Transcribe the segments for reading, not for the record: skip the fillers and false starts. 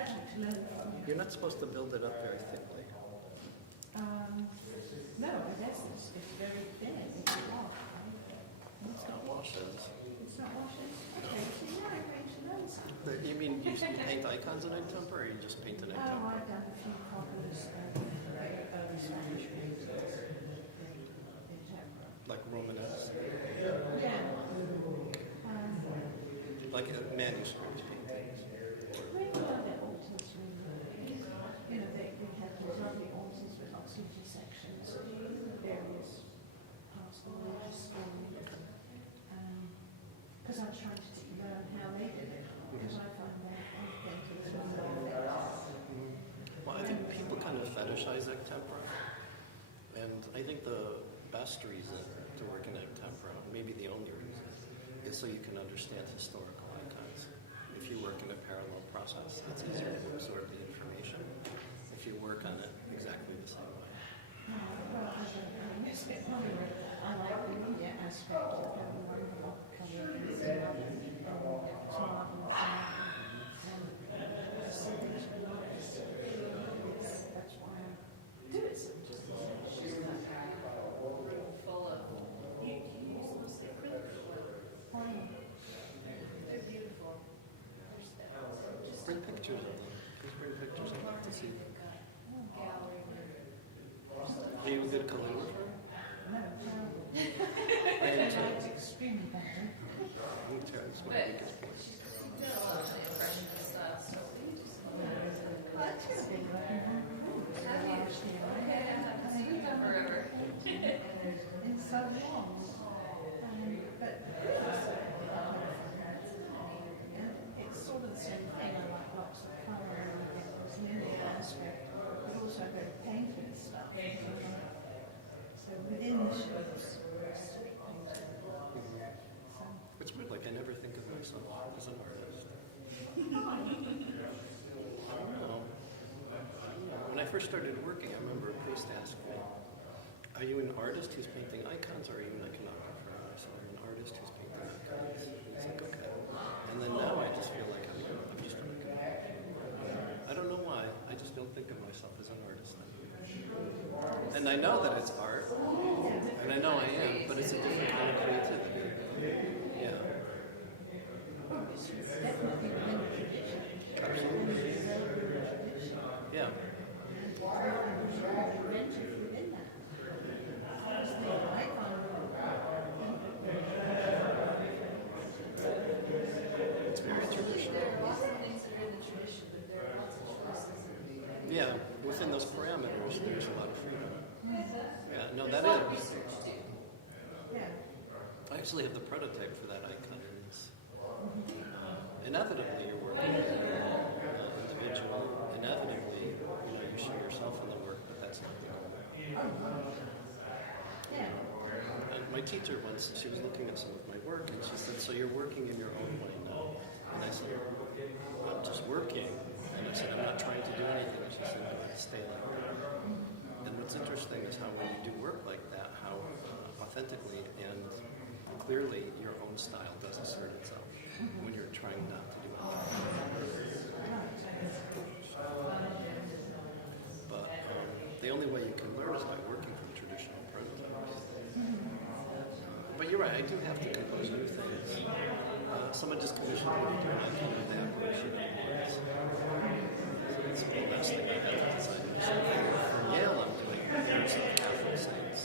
I'd like to learn from you. You're not supposed to build it up very thickly. No, I guess it's very thin. It's not. It's not washes. It's not washes. Okay, so now I'm going to learn something. You mean you paint icons in egg-temper, or you just paint an egg-temper? Oh, I've done a few copies of early Spanish paintings in tempera. Like Romanesque? Yeah. Like manuscript paintings? Really other altars, really. You know, they have these lovely altars with lots of dissections of various past and religious stories. Because I'm trying to learn how they did it. Because I find that paintings really effective. Well, I think people kind of fetishize egg-tempera. And I think the best reason to work in egg-tempera, maybe the only reason, is so you can understand historical icons. If you work in a parallel process, it's easier to absorb the information if you work on it exactly the same way. Well, I miss it. I like the media aspect of having one block cover and that's why I do it sometimes. Full of. You use those print. They're beautiful. Just Bring pictures of them. Please bring pictures. I'd like to see them. gallery. Are you a good calligrapher? No, I am it's too. extremely bad. Me too. That's my But biggest point. she's done a lot of impressionist stuff, so That's going to be I haven't seen them forever. in so long. But it's sort of the same thing. I like lots of colour and it's nearly aspect, but also very painted stuff. So within the shapes, It's weird, like I never think of myself as an artist. I don't know. When I first started working, I remember a priest asked me, "Are you an artist who's painting icons, or are you an iconographer?" And I said, "I'm an artist who's painting icons." And he's like, "Okay." And then now I just feel like I'm just an iconographer. I don't know why. I just don't think of myself as an artist anymore. And I know that it's art, and I know I am, but it's a different kind of creativity. Yeah. definitely within the tradition. Absolutely. Yeah. It's very traditional. There are lots of things that are in the tradition, but there are lots of choices. Yeah, within those parameters, there's a lot of freedom. Yeah, no, that There's a lot of is. research too. I actually have the prototype for that icon. Inevitably, you're working with an individual. Inevitably, you show yourself in the work, but that's not the goal. And my teacher once, she was looking at some of my work, and she said, "So you're working in your own way now?" And I said, "I'm just working." And I said, "I'm not trying to do anything." And she said, "No, stay like that." And what's interesting is how when you do work like that, how authentically and clearly your own style does assert itself when you're trying not to do anything. But the only way you can learn is by working from traditional prototypes. But you're right, I do have to compose new things. Someone just commissioned me to do an icon of the apparition of Lawrence. It's the best thing I have to design myself. For Yale, I'm doing pairs of Catholic saints,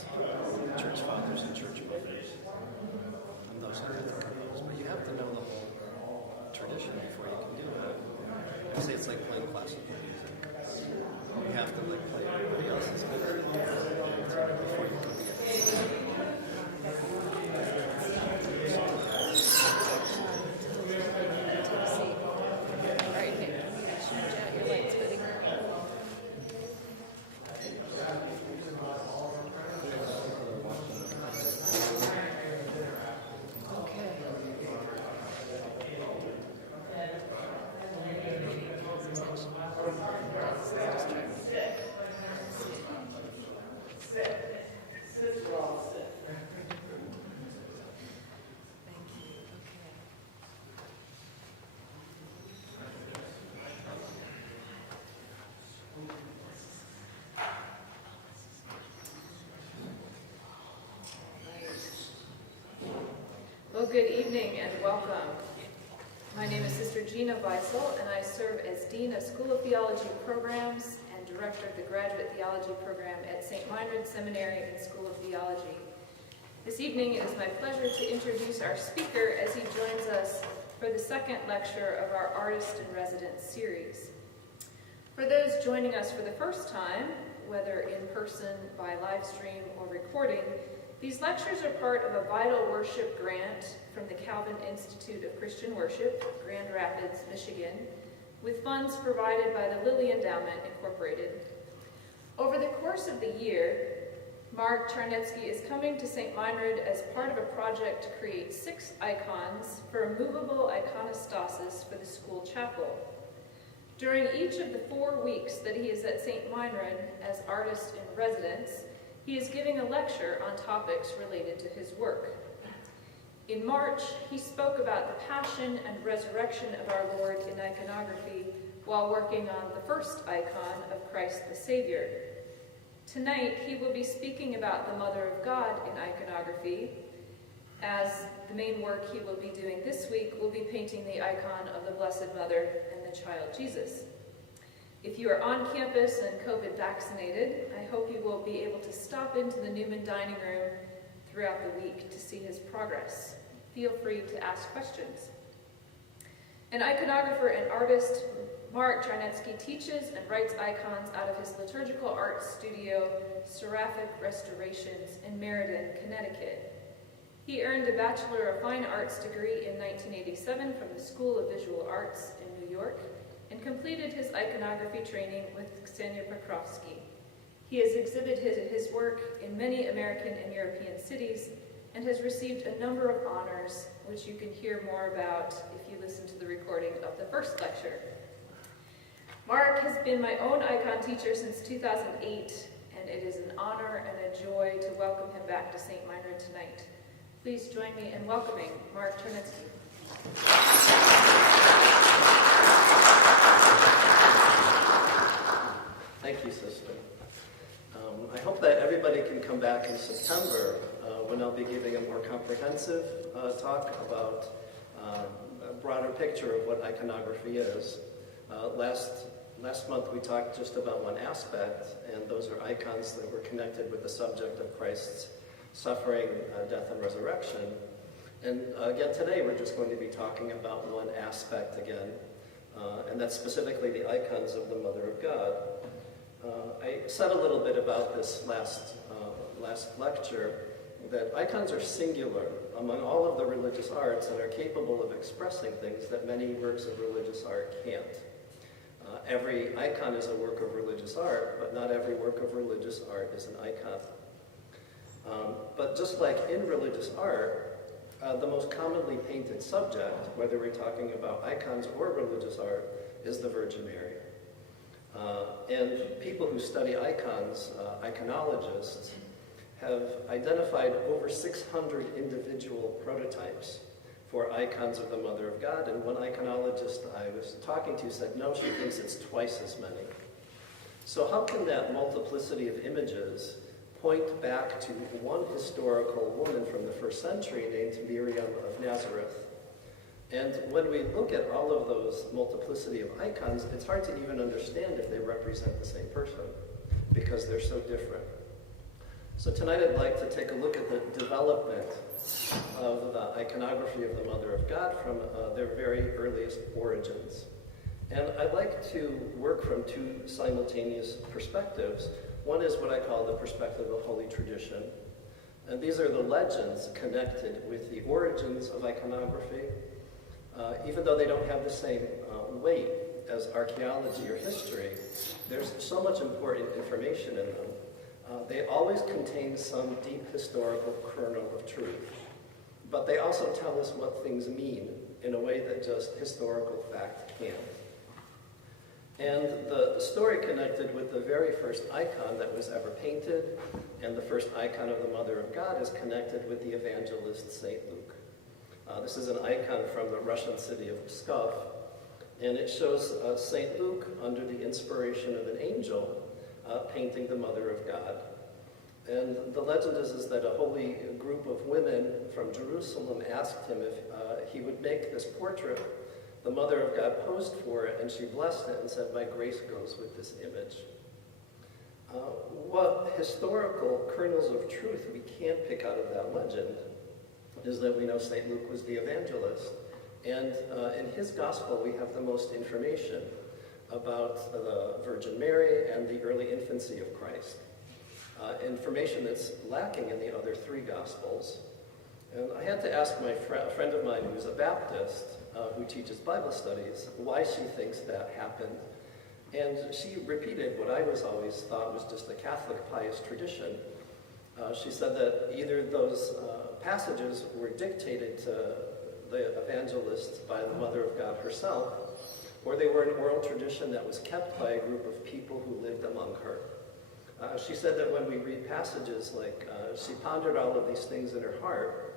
church fathers and church mothers. And those are to compose. But you have to know the whole tradition before you can do it. I say it's like playing classical music. You have to play everybody else's music before you can begin. Good evening and welcome. My name is Sister Gina Weissel, and I serve as Dean of School of Theology Programs and Director of the Graduate Theology Program at St. Meinrad Seminary and School of Theology. This evening, it is my pleasure to introduce our speaker as he joins us for the second lecture of our Artist in Residence series. For those joining us for the first time, whether in person, by live stream, or recording, these lectures are part of a Vital Worship grant from the Calvin Institute of Christian Worship, Grand Rapids, Michigan, with funds provided by the Lilly Endowment, Incorporated. Over the course of the year, Marek Czarnecki is coming to St. Meinrad as part of a project to create 6 icons for a movable iconostasis for the school chapel. During each of the 4 weeks that he is at St. Meinrad as artist in residence, he is giving a lecture on topics related to his work. In March, he spoke about the passion and resurrection of our Lord in iconography while working on the first icon of Christ the Savior. Tonight, he will be speaking about the Mother of God in iconography, as the main work he will be doing this week will be painting the icon of the Blessed Mother and the Child Jesus. If you are on campus and COVID vaccinated, I hope you will be able to stop into the Newman dining room throughout the week to see his progress. Feel free to ask questions. An iconographer and artist, Marek Czarnecki teaches and writes icons out of his liturgical art studio, Seraphic Restorations, in Meriden, Connecticut. He earned a Bachelor of Fine Arts degree in 1987 from the School of Visual Arts in New York, and completed his iconography training with Ksenia Pokrovsky. He has exhibited his work in many American and European cities and has received a number of honors, which you can hear more about if you listen to the recording of the first lecture. Marek has been my own icon teacher since 2008, and it is an honor and a joy to welcome him back to St. Meinrad tonight. Please join me in welcoming Marek Czarnecki. Thank you, sister. I hope that everybody can come back in September when I'll be giving a more comprehensive talk about a broader picture of what iconography is. Last month we talked just about one aspect, and those are icons that were connected with the subject of Christ's suffering, death, and resurrection. And again today we're just going to be talking about one aspect again, and that's specifically the icons of the Mother of God. I said a little bit about this last lecture, that icons are singular among all of the religious arts and are capable of expressing things that many works of religious art can't. Every icon is a work of religious art, but not every work of religious art is an icon. But just like in religious art, the most commonly painted subject, whether we're talking about icons or religious art, is the Virgin Mary. And people who study icons, iconologists, have identified over 600 individual prototypes for icons of the Mother of God, and one iconologist I was talking to said, no, she thinks it's twice as many. So how can that multiplicity of images point back to one historical woman from the first century named Miriam of Nazareth? And when we look at all of those multiplicity of icons, it's hard to even understand if they represent the same person, because they're so different. So tonight I'd like to take a look at the development of the iconography of the Mother of God from their very earliest origins. And I'd like to work from 2 simultaneous perspectives. One is what I call the perspective of Holy Tradition. And these are the legends connected with the origins of iconography. Even though they don't have the same weight as archaeology or history, there's so much important information in them. They always contain some deep historical kernel of truth, but they also tell us what things mean in a way that just historical fact can't. And the story connected with the very first icon that was ever painted, and the first icon of the Mother of God, is connected with the evangelist St. Luke. This is an icon from the Russian city of Pskov, and it shows St. Luke under the inspiration of an angel painting the Mother of God. And the legend is that a holy group of women from Jerusalem asked him if he would make this portrait. The Mother of God posed for it, and she blessed it and said, "My grace goes with this image." What historical kernels of truth we can't pick out of that legend is that we know St. Luke was the evangelist. And in his gospel, we have the most information about the Virgin Mary and the early infancy of Christ. Information that's lacking in the other three gospels. And I had to ask my friend of mine who's a Baptist, who teaches Bible studies, why she thinks that happened. And she repeated what I was always thought was just a Catholic pious tradition. She said that either those passages were dictated to the evangelists by the Mother of God herself, or they were an oral tradition that was kept by a group of people who lived among her. She said that when we read passages like, she pondered all of these things in her heart,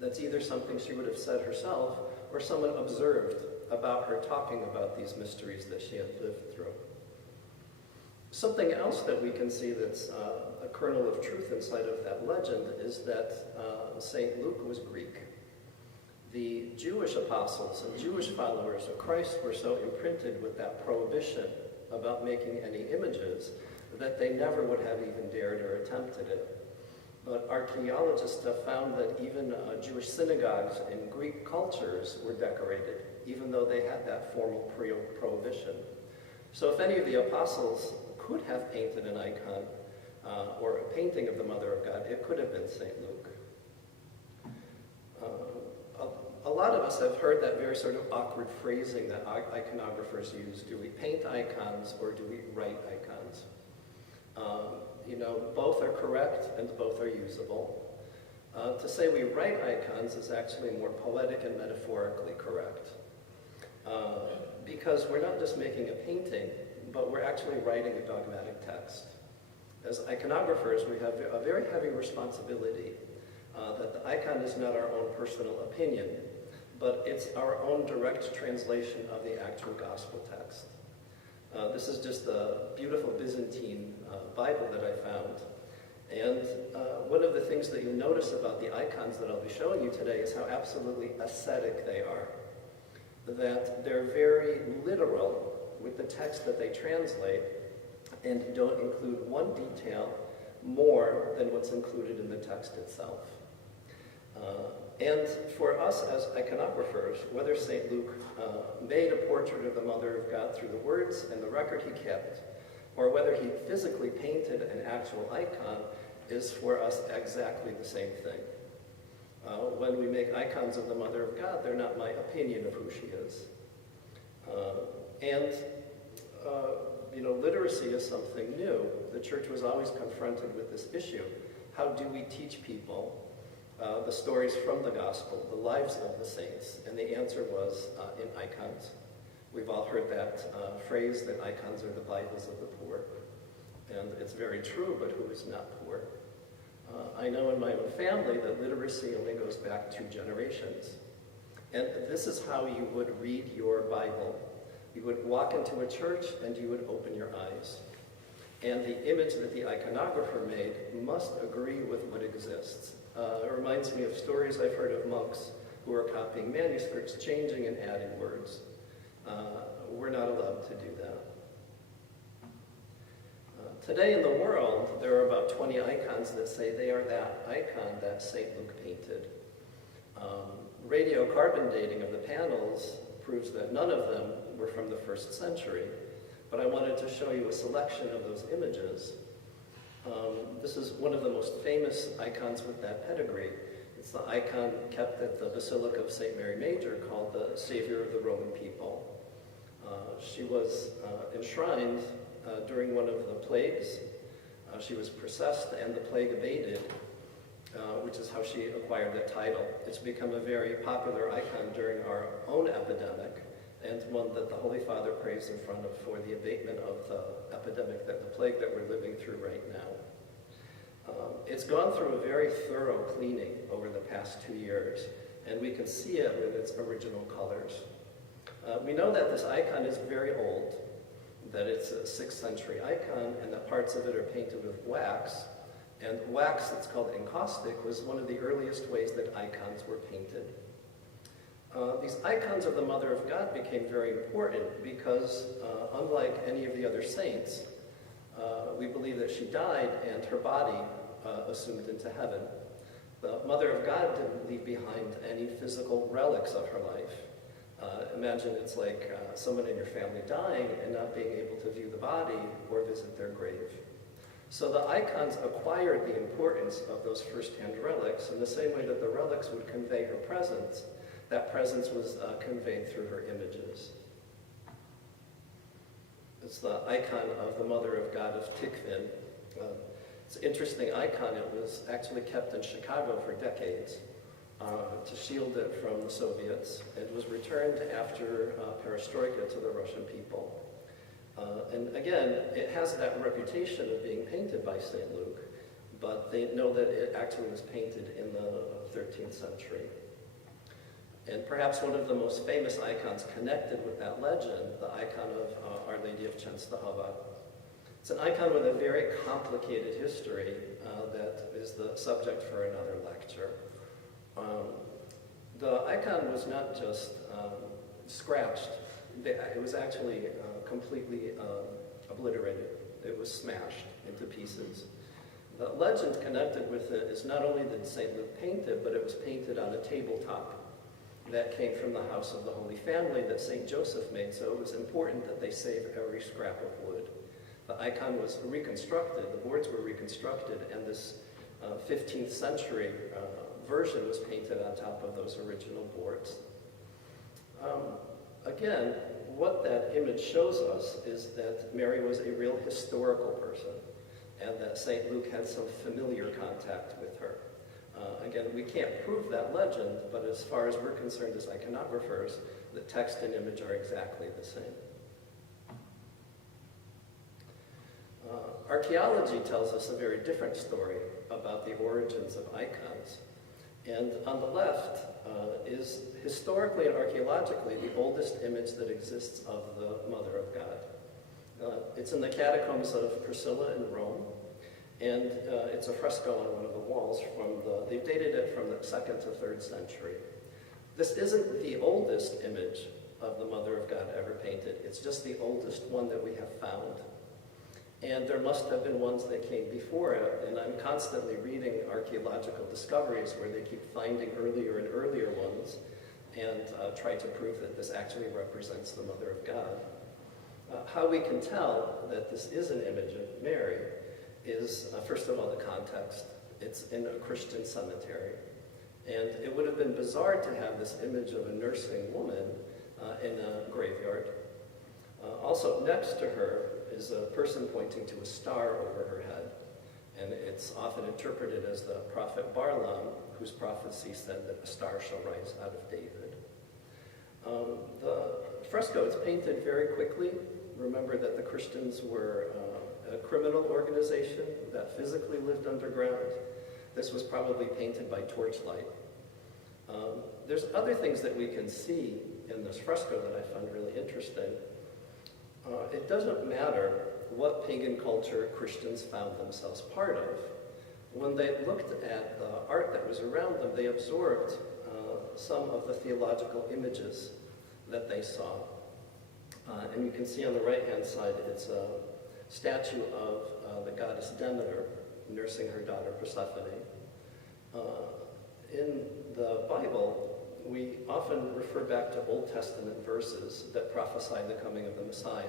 that's either something she would have said herself, or someone observed about her talking about these mysteries that she had lived through. Something else that we can see that's a kernel of truth inside of that legend is that St. Luke was Greek. The Jewish apostles and Jewish followers of Christ were so imprinted with that prohibition about making any images that they never would have even dared or attempted it. But archaeologists have found that even Jewish synagogues in Greek cultures were decorated, even though they had that formal prohibition. So if any of the apostles could have painted an icon or a painting of the Mother of God, it could have been St. Luke. A lot of us have heard that very sort of awkward phrasing that iconographers use. Do we paint icons or do we write icons? Both are correct and both are usable. To say we write icons is actually more poetic and metaphorically correct. Because we're not just making a painting, but we're actually writing a dogmatic text. As iconographers, we have a very heavy responsibility that the icon is not our own personal opinion, but it's our own direct translation of the actual gospel text. This is just a beautiful Byzantine Bible that I found. And one of the things that you'll notice about the icons that I'll be showing you today is how absolutely ascetic they are. That they're very literal with the text that they translate and don't include one detail more than what's included in the text itself. And for us as iconographers, whether St. Luke made a portrait of the Mother of God through the words and the record he kept, or whether he physically painted an actual icon, is for us exactly the same thing. When we make icons of the Mother of God, they're not my opinion of who she is. Literacy is something new. The church was always confronted with this issue. How do we teach people the stories from the gospel, the lives of the saints? And the answer was in icons. We've all heard that phrase that icons are the Bibles of the poor. And it's very true, but who is not poor? I know in my own family that literacy only goes back 2 generations. And this is how you would read your Bible. You would walk into a church and you would open your eyes. And the image that the iconographer made must agree with what exists. It reminds me of stories I've heard of monks who are copying manuscripts, changing and adding words. We're not allowed to do that. Today in the world, there are about 20 icons that say they are that icon that St. Luke painted. Radiocarbon dating of the panels proves that none of them were from the 1st century, but I wanted to show you a selection of those images. This is one of the most famous icons with that pedigree. It's the icon kept at the Basilica of St. Mary Major called the Savior of the Roman People. She was enshrined during one of the plagues. She was processed and the plague abated, which is how she acquired that title. It's become a very popular icon during our own epidemic, and one that the Holy Father prays in front of for the abatement of the epidemic, the plague that we're living through right now. It's gone through a very thorough cleaning over the past 2 years, and we can see it with its original colors. We know that this icon is very old, that it's a 6th century icon, and that parts of it are painted with wax, And wax, that's called encaustic, was one of the earliest ways that icons were painted. These icons of the Mother of God became very important because, unlike any of the other saints, we believe that she died and her body assumed into heaven. The Mother of God didn't leave behind any physical relics of her life. Imagine it's like someone in your family dying and not being able to view the body or visit their grave. So the icons acquired the importance of those first-hand relics in the same way that the relics would convey her presence. That presence was conveyed through her images. It's the icon of the Mother of God of Tikvin. It's an interesting icon. It was actually kept in Chicago for decades to shield it from the Soviets. It was returned after perestroika to the Russian people. And again, it has that reputation of being painted by St. Luke, but they know that it actually was painted in the 13th century. And perhaps one of the most famous icons connected with that legend, the icon of Our Lady of Częstochowa. It's an icon with a very complicated history that is the subject for another lecture. The icon was not just scratched, it was actually completely obliterated. It was smashed into pieces. The legend connected with it is not only did St. Luke paint it, but it was painted on a tabletop that came from the house of the Holy Family that St. Joseph made, so it was important that they save every scrap of wood. The icon was reconstructed, the boards were reconstructed, and this 15th century version was painted on top of those original boards. Again, what that image shows us is that Mary was a real historical person, and that St. Luke had some familiar contact with her. Again, we can't prove that legend, but as far as we're concerned as iconographers, the text and image are exactly the same. Archaeology tells us a very different story about the origins of icons. And on the left is historically and archaeologically the oldest image that exists of the Mother of God. It's in the Catacombs of Priscilla in Rome, and it's a fresco on one of the walls they dated it from the 2nd to 3rd century. This isn't the oldest image of the Mother of God ever painted, it's just the oldest one that we have found. And there must have been ones that came before it, and I'm constantly reading archaeological discoveries where they keep finding earlier and earlier ones and try to prove that this actually represents the Mother of God. How we can tell that this is an image of Mary is, first of all, the context. It's in a Christian cemetery. And it would have been bizarre to have this image of a nursing woman in a graveyard. Also, next to her is a person pointing to a star over her head. And it's often interpreted as the prophet Barlam, whose prophecy said that a star shall rise out of David. The fresco is painted very quickly. Remember that the Christians were a criminal organization that physically lived underground. This was probably painted by torchlight. There's other things that we can see in this fresco that I found really interesting. It doesn't matter what pagan culture Christians found themselves part of. When they looked at the art that was around them, they absorbed some of the theological images that they saw. And you can see on the right-hand side, it's a statue of the goddess Demeter nursing her daughter Persephone. In the Bible, we often refer back to Old Testament verses that prophesy the coming of the Messiah.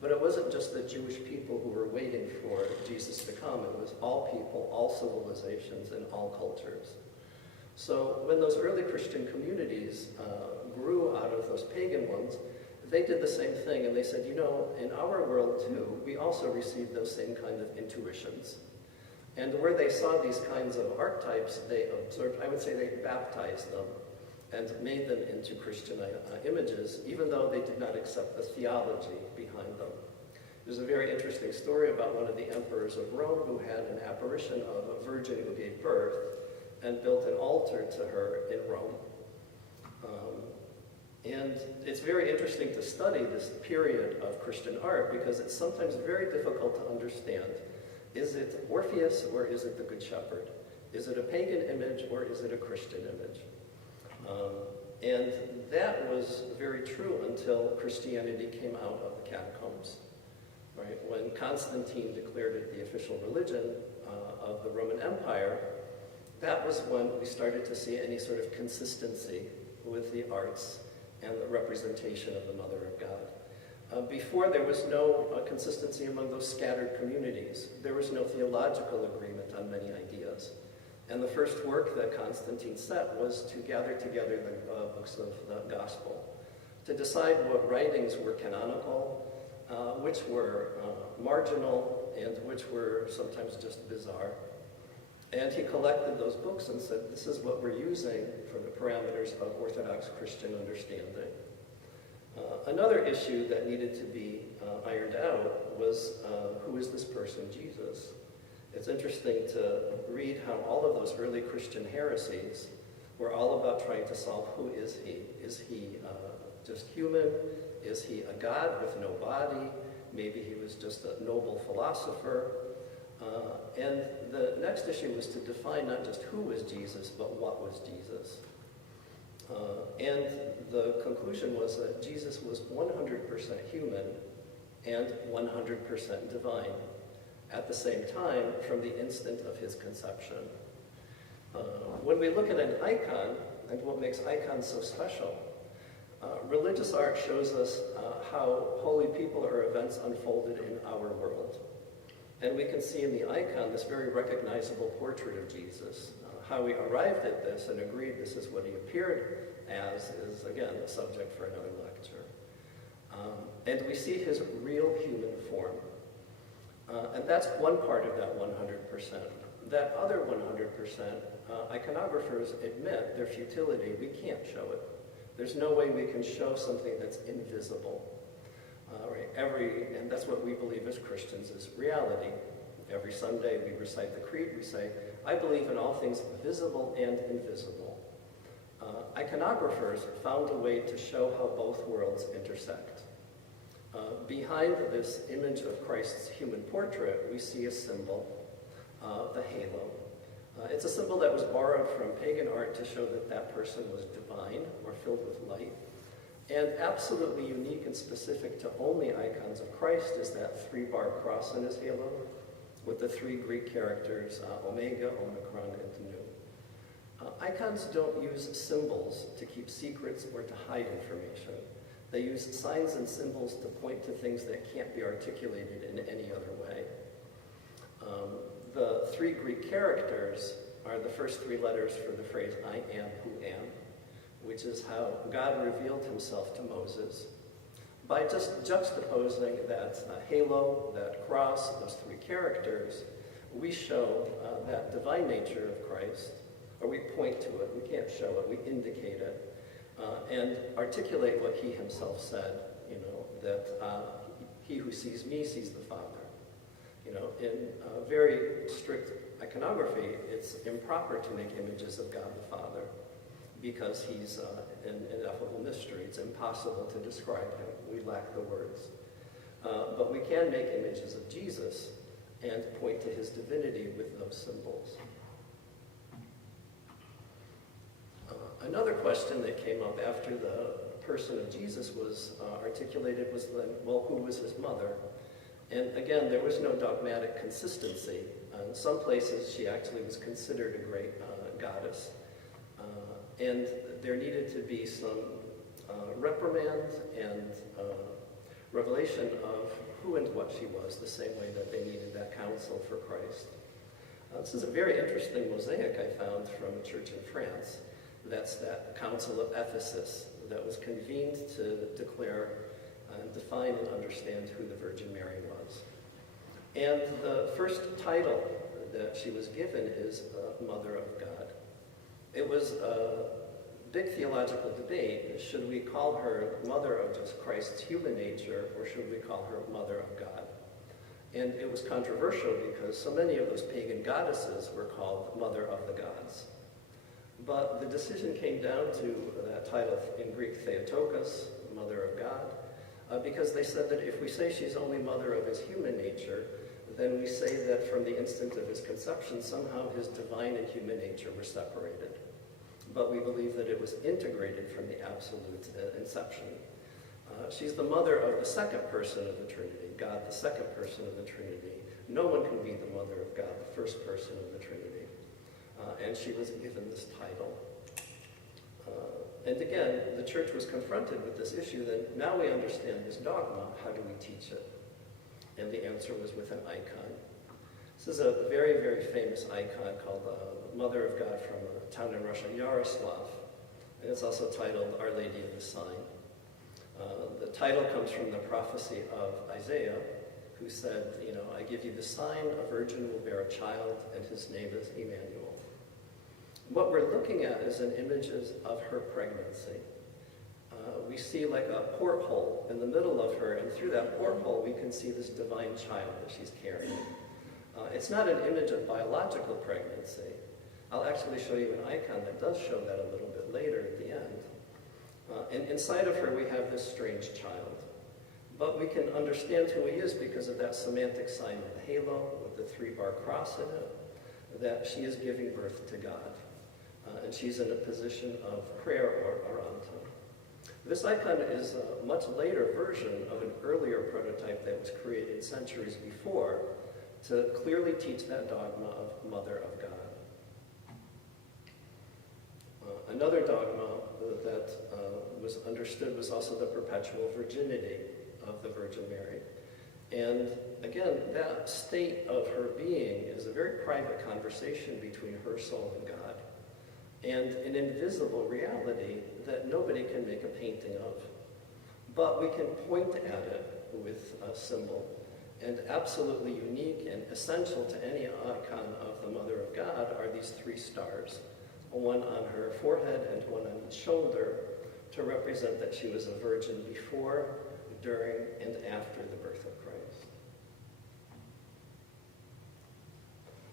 But it wasn't just the Jewish people who were waiting for Jesus to come. It was all people, all civilizations, and all cultures. So when those early Christian communities grew out of those pagan ones, they did the same thing, and they said, you know, in our world too, we also received those same kind of intuitions. And where they saw these kinds of archetypes, they observed, I would say they baptized them and made them into Christian images, even though they did not accept the theology behind them. There's a very interesting story about one of the emperors of Rome who had an apparition of a virgin who gave birth and built an altar to her in Rome. And it's very interesting to study this period of Christian art because it's sometimes very difficult to understand. Is it Orpheus or is it the Good Shepherd? Is it a pagan image or is it a Christian image? And that was very true until Christianity came out of the catacombs. Right? When Constantine declared it the official religion of the Roman Empire, that was when we started to see any sort of consistency with the arts and the representation of the Mother of God. Before, there was no consistency among those scattered communities. There was no theological agreement on many ideas. And the first work that Constantine set was to gather together the books of the Gospel, to decide what writings were canonical, which were marginal, and which were sometimes just bizarre. And he collected those books and said, this is what we're using for the parameters of Orthodox Christian understanding. Another issue that needed to be ironed out was, who is this person, Jesus? It's interesting to read how all of those early Christian heresies were all about trying to solve who is he? Is he just human? Is he a god with no body? Maybe he was just a noble philosopher. And the next issue was to define not just who was Jesus, but what was Jesus. And the conclusion was that Jesus was 100% human and 100% divine at the same time from the instant of his conception. When we look at an icon, and what makes icons so special, religious art shows us how holy people or events unfolded in our world. And we can see in the icon this very recognizable portrait of Jesus. How we arrived at this and agreed this is what he appeared as is, again, a subject for another lecture. And we see his real human form. And that's one part of that 100%. That other 100%, iconographers admit their futility. We can't show it. There's no way we can show something that's invisible. Right? And that's what we believe as Christians is reality. Every Sunday we recite the creed, we say, I believe in all things visible and invisible. Iconographers found a way to show how both worlds intersect. Behind this image of Christ's human portrait, we see a symbol, the halo. It's a symbol that was borrowed from pagan art to show that that person was divine or filled with light. And absolutely unique and specific to only icons of Christ is that 3-bar cross in his halo with the 3 Greek characters, Omega, Omicron, and Nu. Icons don't use symbols to keep secrets or to hide information. They use signs and symbols to point to things that can't be articulated in any other way. The 3 Greek characters are the first 3 letters for the phrase, I am who am, which is how God revealed himself to Moses. By just juxtaposing that halo, that cross, those 3 characters, we show that divine nature of Christ, or we point to it, we can't show it, we indicate it, and articulate what he himself said, that he who sees me sees the Father. In very strict iconography, it's improper to make images of God the Father because he's an ineffable mystery. It's impossible to describe him. We lack the words. But we can make images of Jesus and point to his divinity with those symbols. Another question that came up after the person of Jesus was articulated was then, well, who was his mother? And again, there was no dogmatic consistency. In some places, she actually was considered a great goddess. And there needed to be some reprimand and revelation of who and what she was, the same way that they needed that counsel for Christ. This is a very interesting mosaic I found from a church in France. That's that Council of Ephesus that was convened to declare and define and understand who the Virgin Mary was. And the first title that she was given is Mother of God. It was a big theological debate. Should we call her Mother of just Christ's human nature, or should we call her Mother of God? And it was controversial because so many of those pagan goddesses were called Mother of the Gods. But the decision came down to that title in Greek, Theotokos, Mother of God, because they said that if we say she's only mother of his human nature, then we say that from the instant of his conception, somehow his divine and human nature were separated. But we believe that it was integrated from the absolute inception. She's the mother of the second person of the Trinity, God, the second person of the Trinity. No one can be the mother of God, the first person of the Trinity. And she was given this title. And again, the church was confronted with this issue that now we understand this dogma, how do we teach it? And the answer was with an icon. This is a very, very famous icon called the Mother of God from a town in Russia, Yaroslav. And it's also titled Our Lady of the Sign. The title comes from the prophecy of Isaiah, who said, I give you the sign, a virgin will bear a child, and his name is Emmanuel. What we're looking at is an image of her pregnancy. We see like a porthole in the middle of her, and through that porthole we can see this divine child that she's carrying. It's not an image of biological pregnancy. I'll actually show you an icon that does show that a little bit later at the end. And inside of her we have this strange child. But we can understand who he is because of that semantic sign of the halo with the 3-bar cross in it, that she is giving birth to God. And she's in a position of prayer or oranto. This icon is a much later version of an earlier prototype that was created centuries before to clearly teach that dogma of Mother of God. Another dogma that was understood was also the perpetual virginity of the Virgin Mary. And again, that state of her being is a very private conversation between her soul and God, and an invisible reality that nobody can make a painting of. But we can point at it with a symbol, and absolutely unique and essential to any icon of the Mother of God are these 3 stars, one on her forehead and one on each shoulder, to represent that she was a virgin before, during, and after the birth of Christ.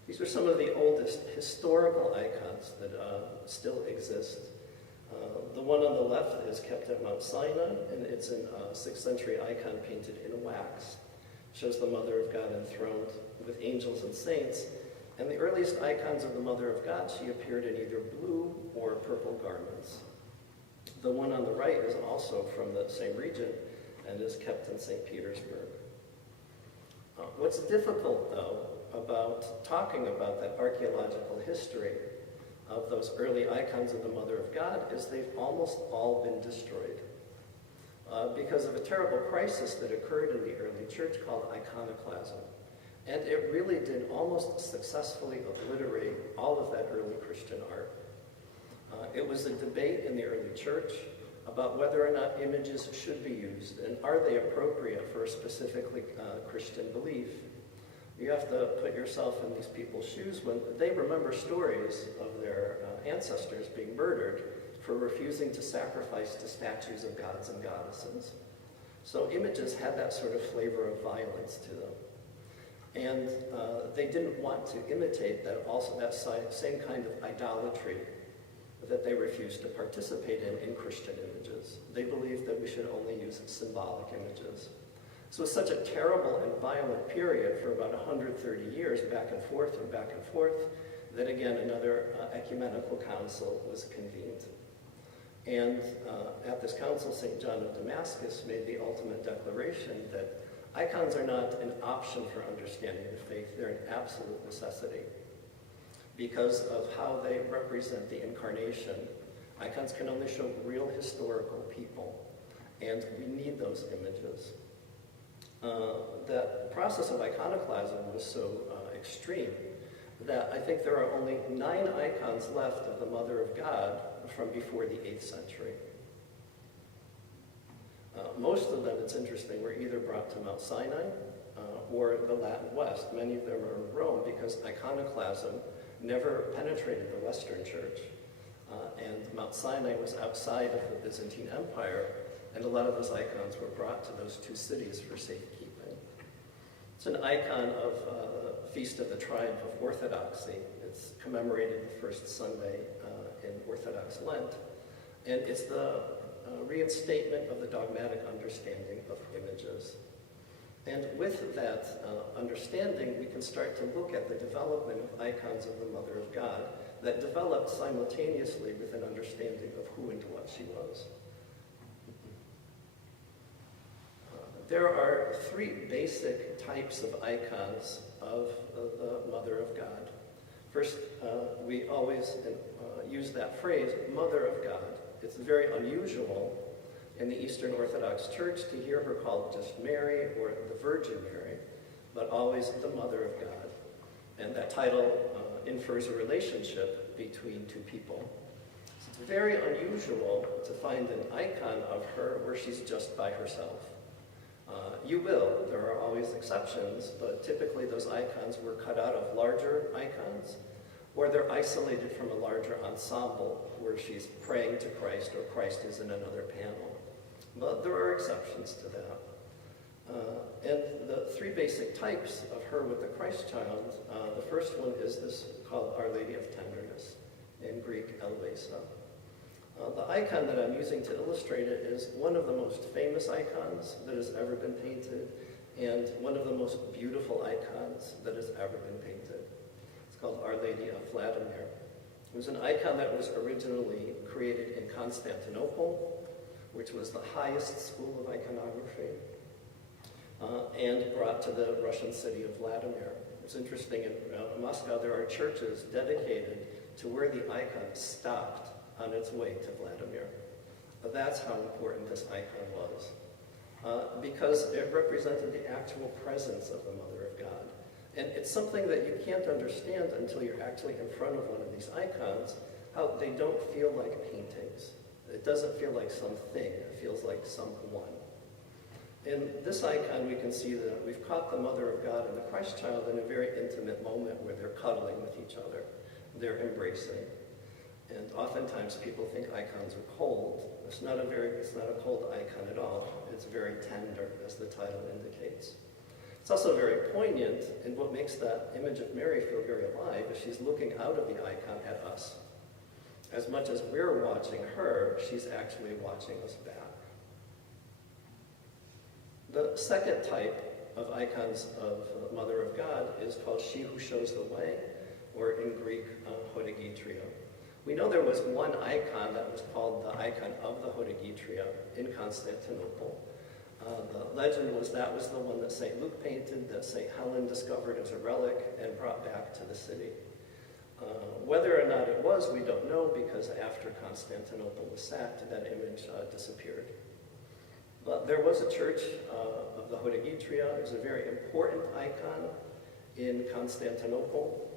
These are some of the oldest historical icons that still exist. The one on the left is kept at Mount Sinai, and it's a 6th century icon painted in wax. It shows the Mother of God enthroned with angels and saints. And the earliest icons of the Mother of God, she appeared in either blue or purple garments. The one on the right is also from the same region and is kept in St. Petersburg. What's difficult, though, about talking about that archaeological history of those early icons of the Mother of God is they've almost all been destroyed because of a terrible crisis that occurred in the early church called Iconoclasm. And it really did almost successfully obliterate all of that early Christian art. It was a debate in the early church about whether or not images should be used, and are they appropriate for a specifically Christian belief. You have to put yourself in these people's shoes when they remember stories of their ancestors being murdered for refusing to sacrifice to statues of gods and goddesses. So images had that sort of flavor of violence to them. And they didn't want to imitate that same kind of idolatry that they refused to participate in Christian images. They believed that we should only use symbolic images. So it was such a terrible and violent period for about 130 years, back and forth, that again another ecumenical council was convened. And at this council, St. John of Damascus made the ultimate declaration that icons are not an option for understanding the faith, they're an absolute necessity. Because of how they represent the incarnation, icons can only show real historical people, and we need those images. That process of iconoclasm was so extreme that I think there are only 9 icons left of the Mother of God from before the 8th century. Most of them, it's interesting, were either brought to Mount Sinai or the Latin West. Many of them are in Rome because iconoclasm never penetrated the Western Church. And Mount Sinai was outside of the Byzantine Empire, and a lot of those icons were brought to those 2 cities for safekeeping. It's an icon of the Feast of the Triumph of Orthodoxy. It's commemorated the first Sunday in Orthodox Lent. And it's the reinstatement of the dogmatic understanding of images. And with that understanding, we can start to look at the development of icons of the Mother of God that developed simultaneously with an understanding of who and what she was. There are three basic types of icons of the Mother of God. First, we always use that phrase, Mother of God. It's very unusual in the Eastern Orthodox Church to hear her called just Mary or the Virgin Mary, but always the Mother of God. And that title infers a relationship between two people. It's very unusual to find an icon of her where she's just by herself. You will, there are always exceptions, but typically those icons were cut out of larger icons, or they're isolated from a larger ensemble where she's praying to Christ or Christ is in another panel. But there are exceptions to that. And the three basic types of her with the Christ child, the first one is this called Our Lady of Tenderness, in Greek, Elvesa. The icon that I'm using to illustrate it is one of the most famous icons that has ever been painted, and one of the most beautiful icons that has ever been painted. It's called Our Lady of Vladimir. It was an icon that was originally created in Constantinople, which was the highest school of iconography, and brought to the Russian city of Vladimir. It's interesting, in Moscow there are churches dedicated to where the icon stopped on its way to Vladimir. But that's how important this icon was, because it represented the actual presence of the Mother of God. And it's something that you can't understand until you're actually in front of one of these icons, how they don't feel like paintings. It doesn't feel like something, it feels like someone. In this icon, we can see that we've caught the Mother of God and the Christ child in a very intimate moment where they're cuddling with each other. They're embracing. And oftentimes people think icons are cold. It's not a cold icon at all. It's very tender, as the title indicates. It's also very poignant, and what makes that image of Mary feel very alive is she's looking out of the icon at us. As much as we're watching her, she's actually watching us back. The second type of icons of Mother of God is called She Who Shows the Way, or in Greek, Hodegetria. We know there was one icon that was called the icon of the Hodegetria in Constantinople. The legend was that was the one that St. Luke painted, that St. Helen discovered as a relic and brought back to the city. Whether or not it was, we don't know, because after Constantinople was sacked, that image disappeared. But there was a church of the Hodegetria. It was a very important icon in Constantinople.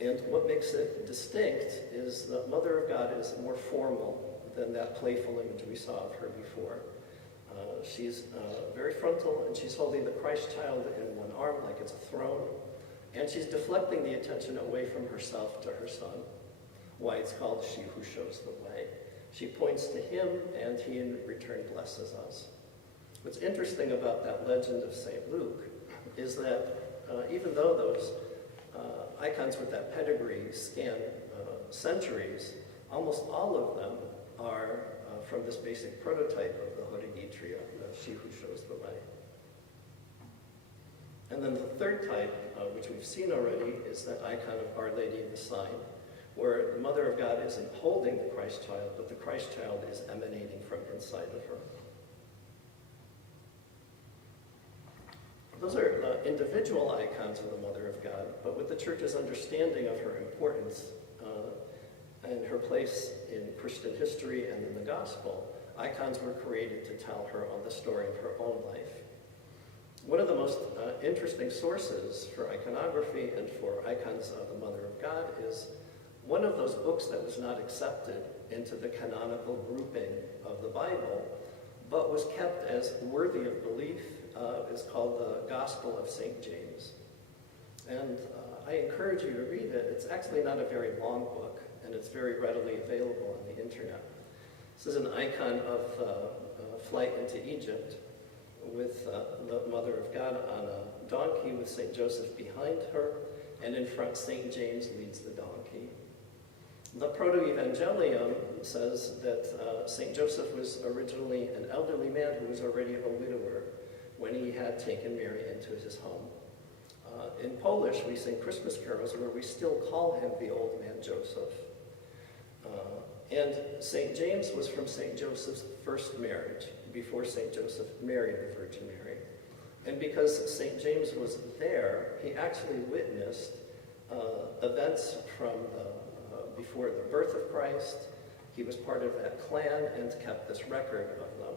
And what makes it distinct is the Mother of God is more formal than that playful image we saw of her before. She's very frontal, and she's holding the Christ child in one arm like it's a throne, and she's deflecting the attention away from herself to her son. Why it's called She Who Shows the Way. She points to him, and he in return blesses us. What's interesting about that legend of St. Luke is that even though those icons with that pedigree scan centuries, almost all of them are from this basic prototype of the Hodegetria, She Who Shows the Way. And then the third type, which we've seen already, is that icon of Our Lady of the Sign, where the Mother of God isn't holding the Christ child, but the Christ child is emanating from inside of her. Those are individual icons of the Mother of God, but with the Church's understanding of her importance and her place in Christian history and in the Gospel, icons were created to tell her on the story of her own life. One of the most interesting sources for iconography and for icons of the Mother of God is one of those books that was not accepted into the canonical grouping of the Bible, but was kept as worthy of belief, is called the Gospel of St. James. And I encourage you to read it. It's actually not a very long book, and it's very readily available on the internet. This is an icon of flight into Egypt with the Mother of God on a donkey with St. Joseph behind her, and in front St. James leads the donkey. The Proto-Evangelium says that St. Joseph was originally an elderly man who was already a widower when he had had taken Mary into his home. In Polish, we sing Christmas carols where we still call him the old man Joseph. And St. James was from St. Joseph's first marriage, before St. Joseph married the Virgin Mary. And because St. James was there, he actually witnessed events from before the birth of Christ. He was part of that clan and kept this record of them.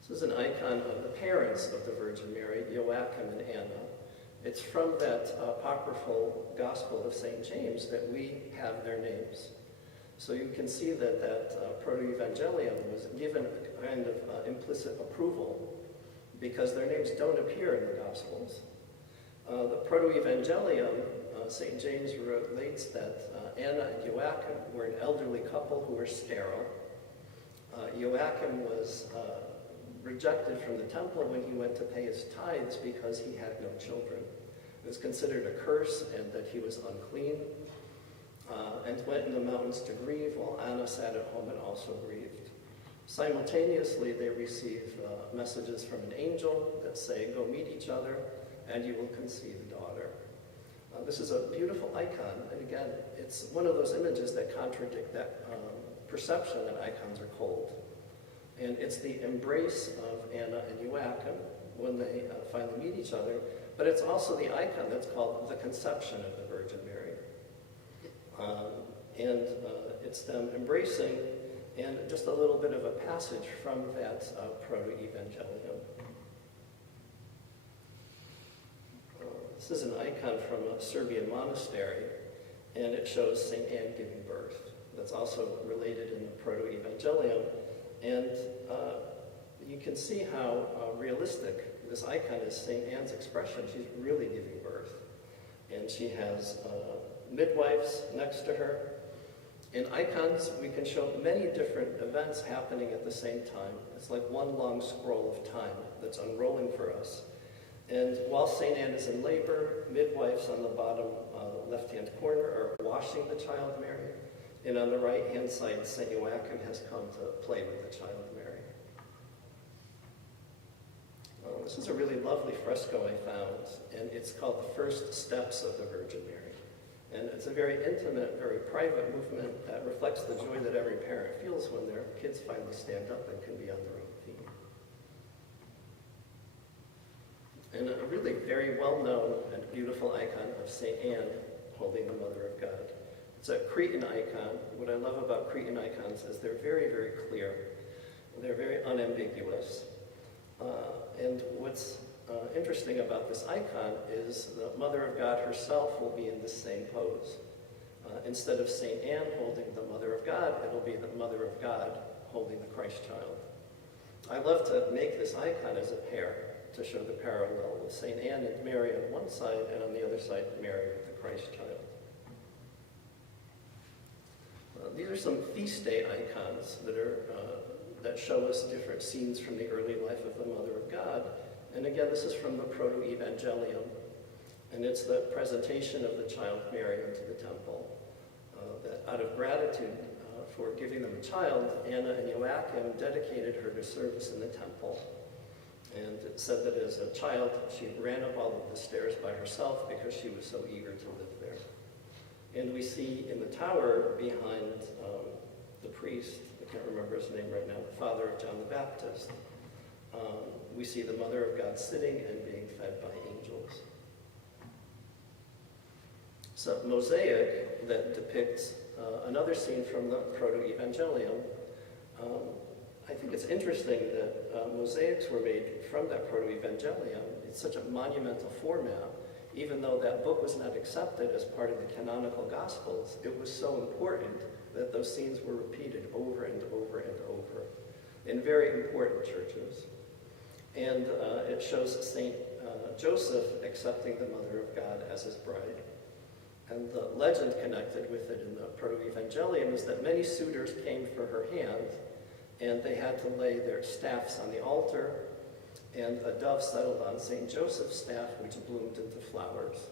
This is an icon of the parents of the Virgin Mary, Joachim and Anna. It's from that apocryphal Gospel of St. James that we have their names. So you can see that that proto-evangelium was given a kind of implicit approval because their names don't appear in the Gospels. The proto-evangelium, St. James relates that Anna and Joachim were an elderly couple who were sterile. Joachim was rejected from the temple when he went to pay his tithes because he had no children. It was considered a curse and that he was unclean, and went in the mountains to grieve, while Anna sat at home and also grieved. Simultaneously, they receive messages from an angel that say, go meet each other, and you will conceive a daughter. This is a beautiful icon, and again, it's one of those images that contradict that perception that icons are cold. And it's the embrace of Anna and Joachim when they finally meet each other, but it's also the icon that's called the conception of the Virgin Mary. It's them embracing, and just a little bit of a passage from that proto-evangelium. This is an icon from a Serbian monastery, and it shows St. Anne giving birth. That's also related in the proto-evangelium. And you can see how realistic this icon is. St. Anne's expression, she's really giving birth. And she has midwives next to her. In icons, we can show many different events happening at the same time. It's like one long scroll of time that's unrolling for us. And while St. Anne is in labor, midwives on the bottom left-hand corner are washing the child Mary. And on the right-hand side, St. Joachim has come to play with the child Mary. This is a really lovely fresco I found, and it's called The First Steps of the Virgin Mary. And it's a very intimate, very private movement that reflects the joy that every parent feels when their kids finally stand up and can be on their own feet. And a really very well-known and beautiful icon of St. Anne holding the Mother of God. It's a Cretan icon. What I love about Cretan icons is they're very, very clear. They're very unambiguous. And what's interesting about this icon is the Mother of God herself will be in the same pose. Instead of St. Anne holding the Mother of God, it'll be the Mother of God holding the Christ child. I love to make this icon as a pair to show the parallel with St. Anne and Mary on one side, and on the other side, Mary with the Christ child. These are some feast day icons that show us different scenes from the early life of the Mother of God. And again, this is from the proto-evangelium, and it's the presentation of the child Mary into the temple. That out of gratitude for giving them a child, Anna and Joachim dedicated her to service in the temple. And it said that as a child, she ran up all of the stairs by herself because she was so eager to live there. And we see in the tower behind the priest, I can't remember his name right now, the father of John the Baptist, we see the Mother of God sitting and being fed by angels. It's a mosaic that depicts another scene from the proto-evangelium. I think it's interesting that mosaics were made from that proto-evangelium. It's such a monumental format. Even though that book was not accepted as part of the canonical Gospels, it was so important that those scenes were repeated over and over and over in very important churches. And it shows St. Joseph accepting the Mother of God as his bride. And the legend connected with it in the proto-evangelium is that many suitors came for her hand, and they had to lay their staffs on the altar, and a dove settled on St. Joseph's staff, which bloomed into flowers.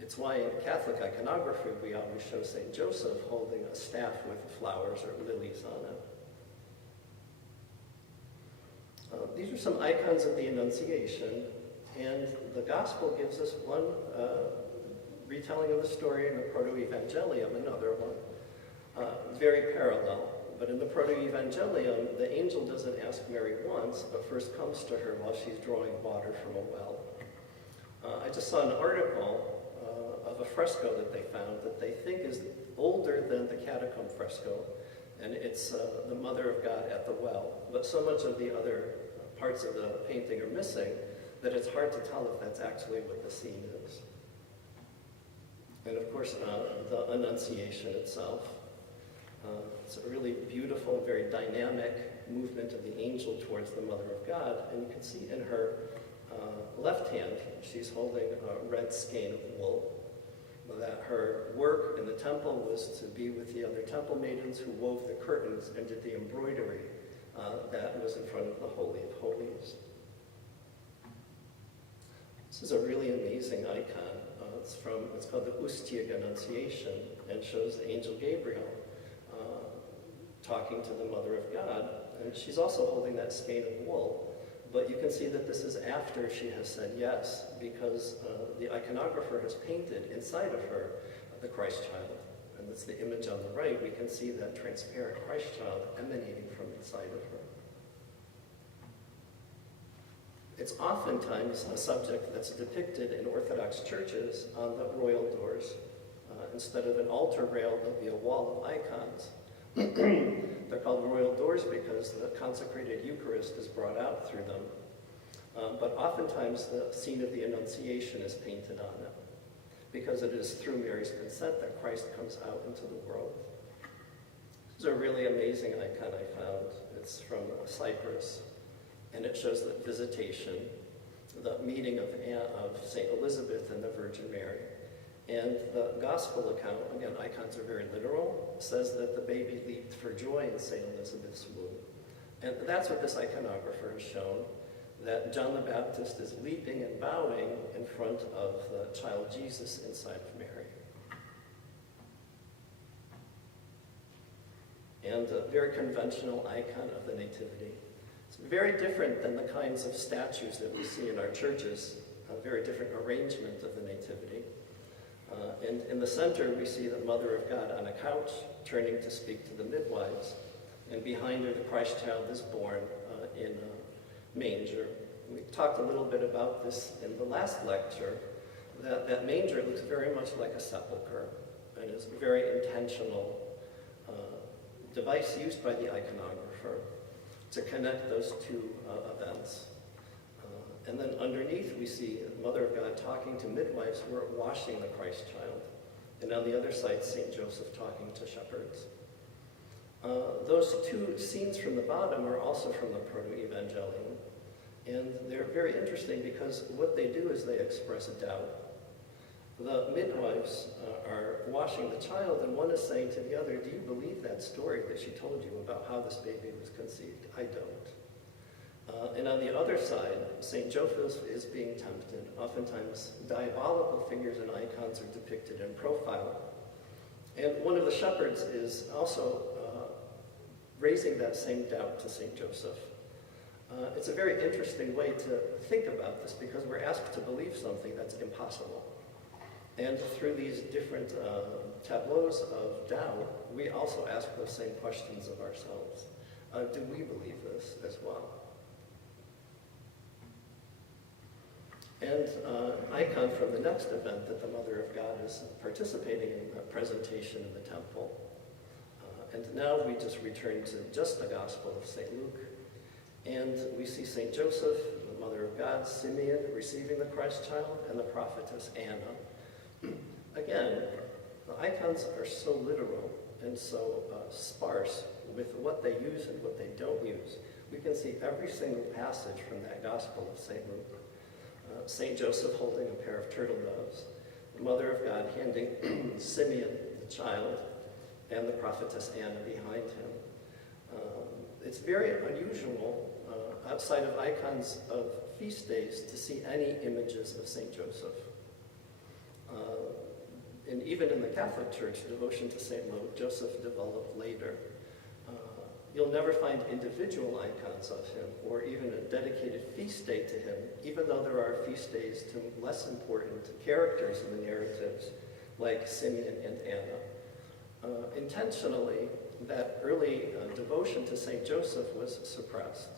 It's why in Catholic iconography we always show St. Joseph holding a staff with flowers or lilies on it. These are some icons of the Annunciation, and the Gospel gives us one retelling of the story in the Proto-Evangelium, another one, very parallel. But in the Proto-Evangelium, the angel doesn't ask Mary once, but first comes to her while she's drawing water from a well. I just saw an article of a fresco that they found that they think is older than the catacomb fresco, and it's the Mother of God at the well. But so much of the other parts of the painting are missing that it's hard to tell if that's actually what the scene is. And of course, the Annunciation itself. It's a really beautiful and very dynamic movement of the angel towards the Mother of God. And you can see in her left hand, she's holding a red skein of wool. That her work in the temple was to be with the other temple maidens who wove the curtains and did the embroidery that was in front of the Holy of Holies. This is a really amazing icon. It's called the Ustiag Annunciation, and shows the angel Gabriel talking to the Mother of God. And she's also holding that skein of wool. But you can see that this is after she has said yes, because the iconographer has painted inside of her the Christ child. And that's the image on the right. We can see that transparent Christ child emanating from inside of her. It's oftentimes a subject that's depicted in Orthodox churches on the royal doors. Instead of an altar rail, there'll be a wall of icons. They're called royal doors because the consecrated Eucharist is brought out through them. But oftentimes the scene of the Annunciation is painted on it, because it is through Mary's consent that Christ comes out into the world. This is a really amazing icon I found. It's from Cyprus, and it shows the visitation, the meeting of St. Elizabeth and the Virgin Mary. And the gospel account, again, icons are very literal, says that the baby leaped for joy in St. Elizabeth's womb. And that's what this iconographer has shown, that John the Baptist is leaping and bowing in front of the child Jesus inside of Mary. And a very conventional icon of the Nativity. It's very different than the kinds of statues that we see in our churches, a very different arrangement of the Nativity. And in the center, we see the Mother of God on a couch, turning to speak to the midwives. And behind her, the Christ child is born in a manger. We talked a little bit about this in the last lecture, that manger looks very much like a sepulcher, and is a very intentional device used by the iconographer to connect those two events. And then underneath, we see the Mother of God talking to midwives who are washing the Christ child. And on the other side, St. Joseph talking to shepherds. Those two scenes from the bottom are also from the Proto-Evangelium. And they're very interesting because what they do is they express a doubt. The midwives are washing the child, and one is saying to the other, do you believe that story that she told you about how this baby was conceived? I don't. And on the other side, St. Joseph is being tempted. Oftentimes, diabolical figures and icons are depicted in profile. And one of the shepherds is also raising that same doubt to St. Joseph. It's a very interesting way to think about this, because we're asked to believe something that's impossible. And through these different tableaus of doubt, we also ask those same questions of ourselves. Do we believe this as well? And an icon from the next event that the Mother of God is participating in, the presentation in the temple. And now we just return to just the Gospel of St. Luke. And we see St. Joseph, the Mother of God, Simeon receiving the Christ child, and the prophetess Anna. Again, the icons are so literal and so sparse with what they use and what they don't use. We can see every single passage from that Gospel of St. Luke. St. Joseph holding a pair of turtle doves, the Mother of God handing Simeon the child, and the prophetess Anna behind him. It's very unusual, outside of icons of feast days, to see any images of St. Joseph. And even in the Catholic Church, devotion to St. Joseph developed later. You'll never find individual icons of him or even a dedicated feast day to him, even though there are feast days to less important characters in the narratives, like Simeon and Anna. Intentionally, that early devotion to St. Joseph was suppressed.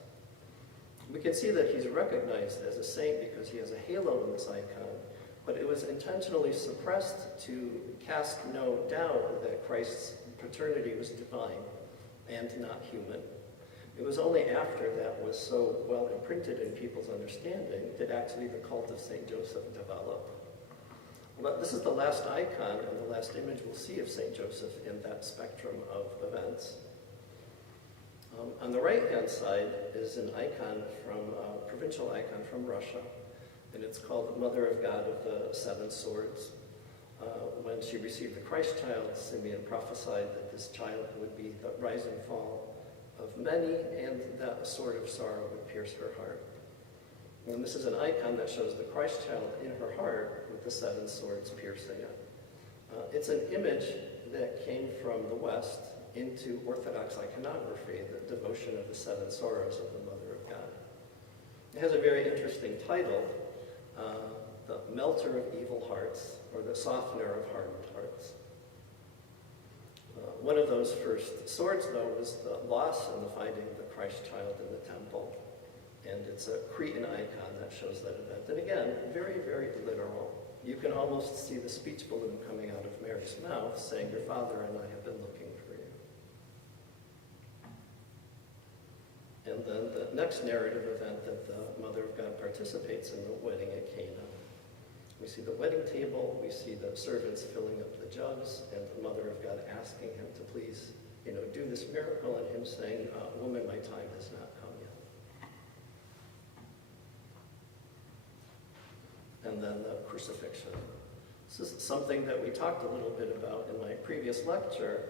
We can see that he's recognized as a saint because he has a halo in this icon, but it was intentionally suppressed to cast no doubt that Christ's paternity was divine and not human. It was only after that was so well imprinted in people's understanding that actually the cult of St. Joseph developed. But this is the last icon and the last image we'll see of St. Joseph in that spectrum of events. On the right-hand side is an icon from, a provincial icon from Russia, and it's called the Mother of God of the Seven Swords. When she received the Christ child, Simeon prophesied that this child would be the rise and fall of many, and that a sword of sorrow would pierce her heart. And this is an icon that shows the Christ child in her heart with the seven swords piercing it. It's an image that came from the West into Orthodox iconography, the devotion of the seven sorrows of the Mother of God. It has a very interesting title, The Melter of Evil Hearts, or the Softener of Hardened Hearts. One of those first swords, though, was the loss and the finding of the Christ child in the temple. And it's a Cretan icon that shows that event. And again, very, very literal. You can almost see the speech balloon coming out of Mary's mouth saying, "Your father and I have been looking for you." And then the next narrative event that the Mother of God participates in, the wedding at Cana. We see the wedding table, we see the servants filling up the jugs, and the Mother of God asking him to please, do this miracle, and him saying, "Woman, my time has not come yet." And then the crucifixion. This is something that we talked a little bit about in my previous lecture.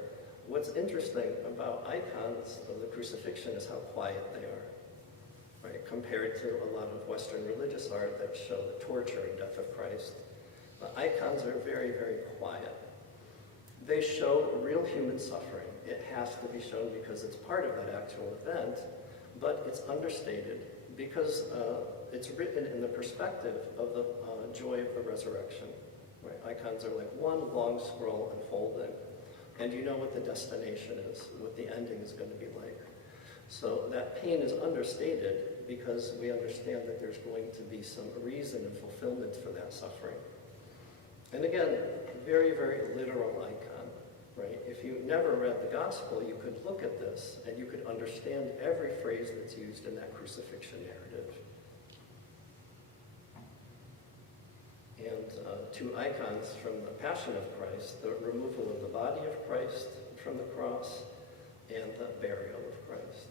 What's interesting about icons of the crucifixion is how quiet they are. Right, compared to a lot of Western religious art that show the torture and death of Christ. The icons are very, very quiet. They show real human suffering. It has to be shown because it's part of that actual event, but it's understated because it's written in the perspective of the joy of the resurrection. Right? Icons are like one long scroll unfolding, and you know what the destination is, what the ending is going to be like. So that pain is understated because we understand that there's going to be some reason and fulfillment for that suffering. And again, very, very literal icon, right? If you never read the gospel, you could look at this and you could understand every phrase that's used in that crucifixion narrative. And two icons from the Passion of Christ, the removal of the body of Christ from the cross and the burial of Christ.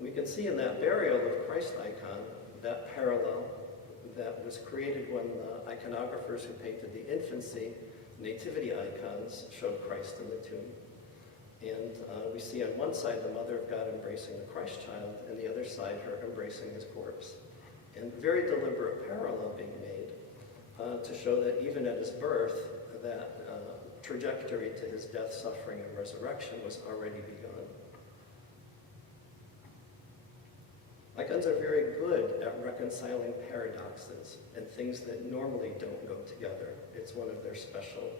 We can see in that burial of Christ icon that parallel that was created when the iconographers who painted the infancy nativity icons showed Christ in the tomb. And we see on one side the Mother of God embracing the Christ child, and the other side her embracing his corpse. And very deliberate parallel being made to show that even at his birth, that trajectory to his death, suffering, and resurrection was already begun. Icons are very good at reconciling paradoxes and things that normally don't go together. It's one of their special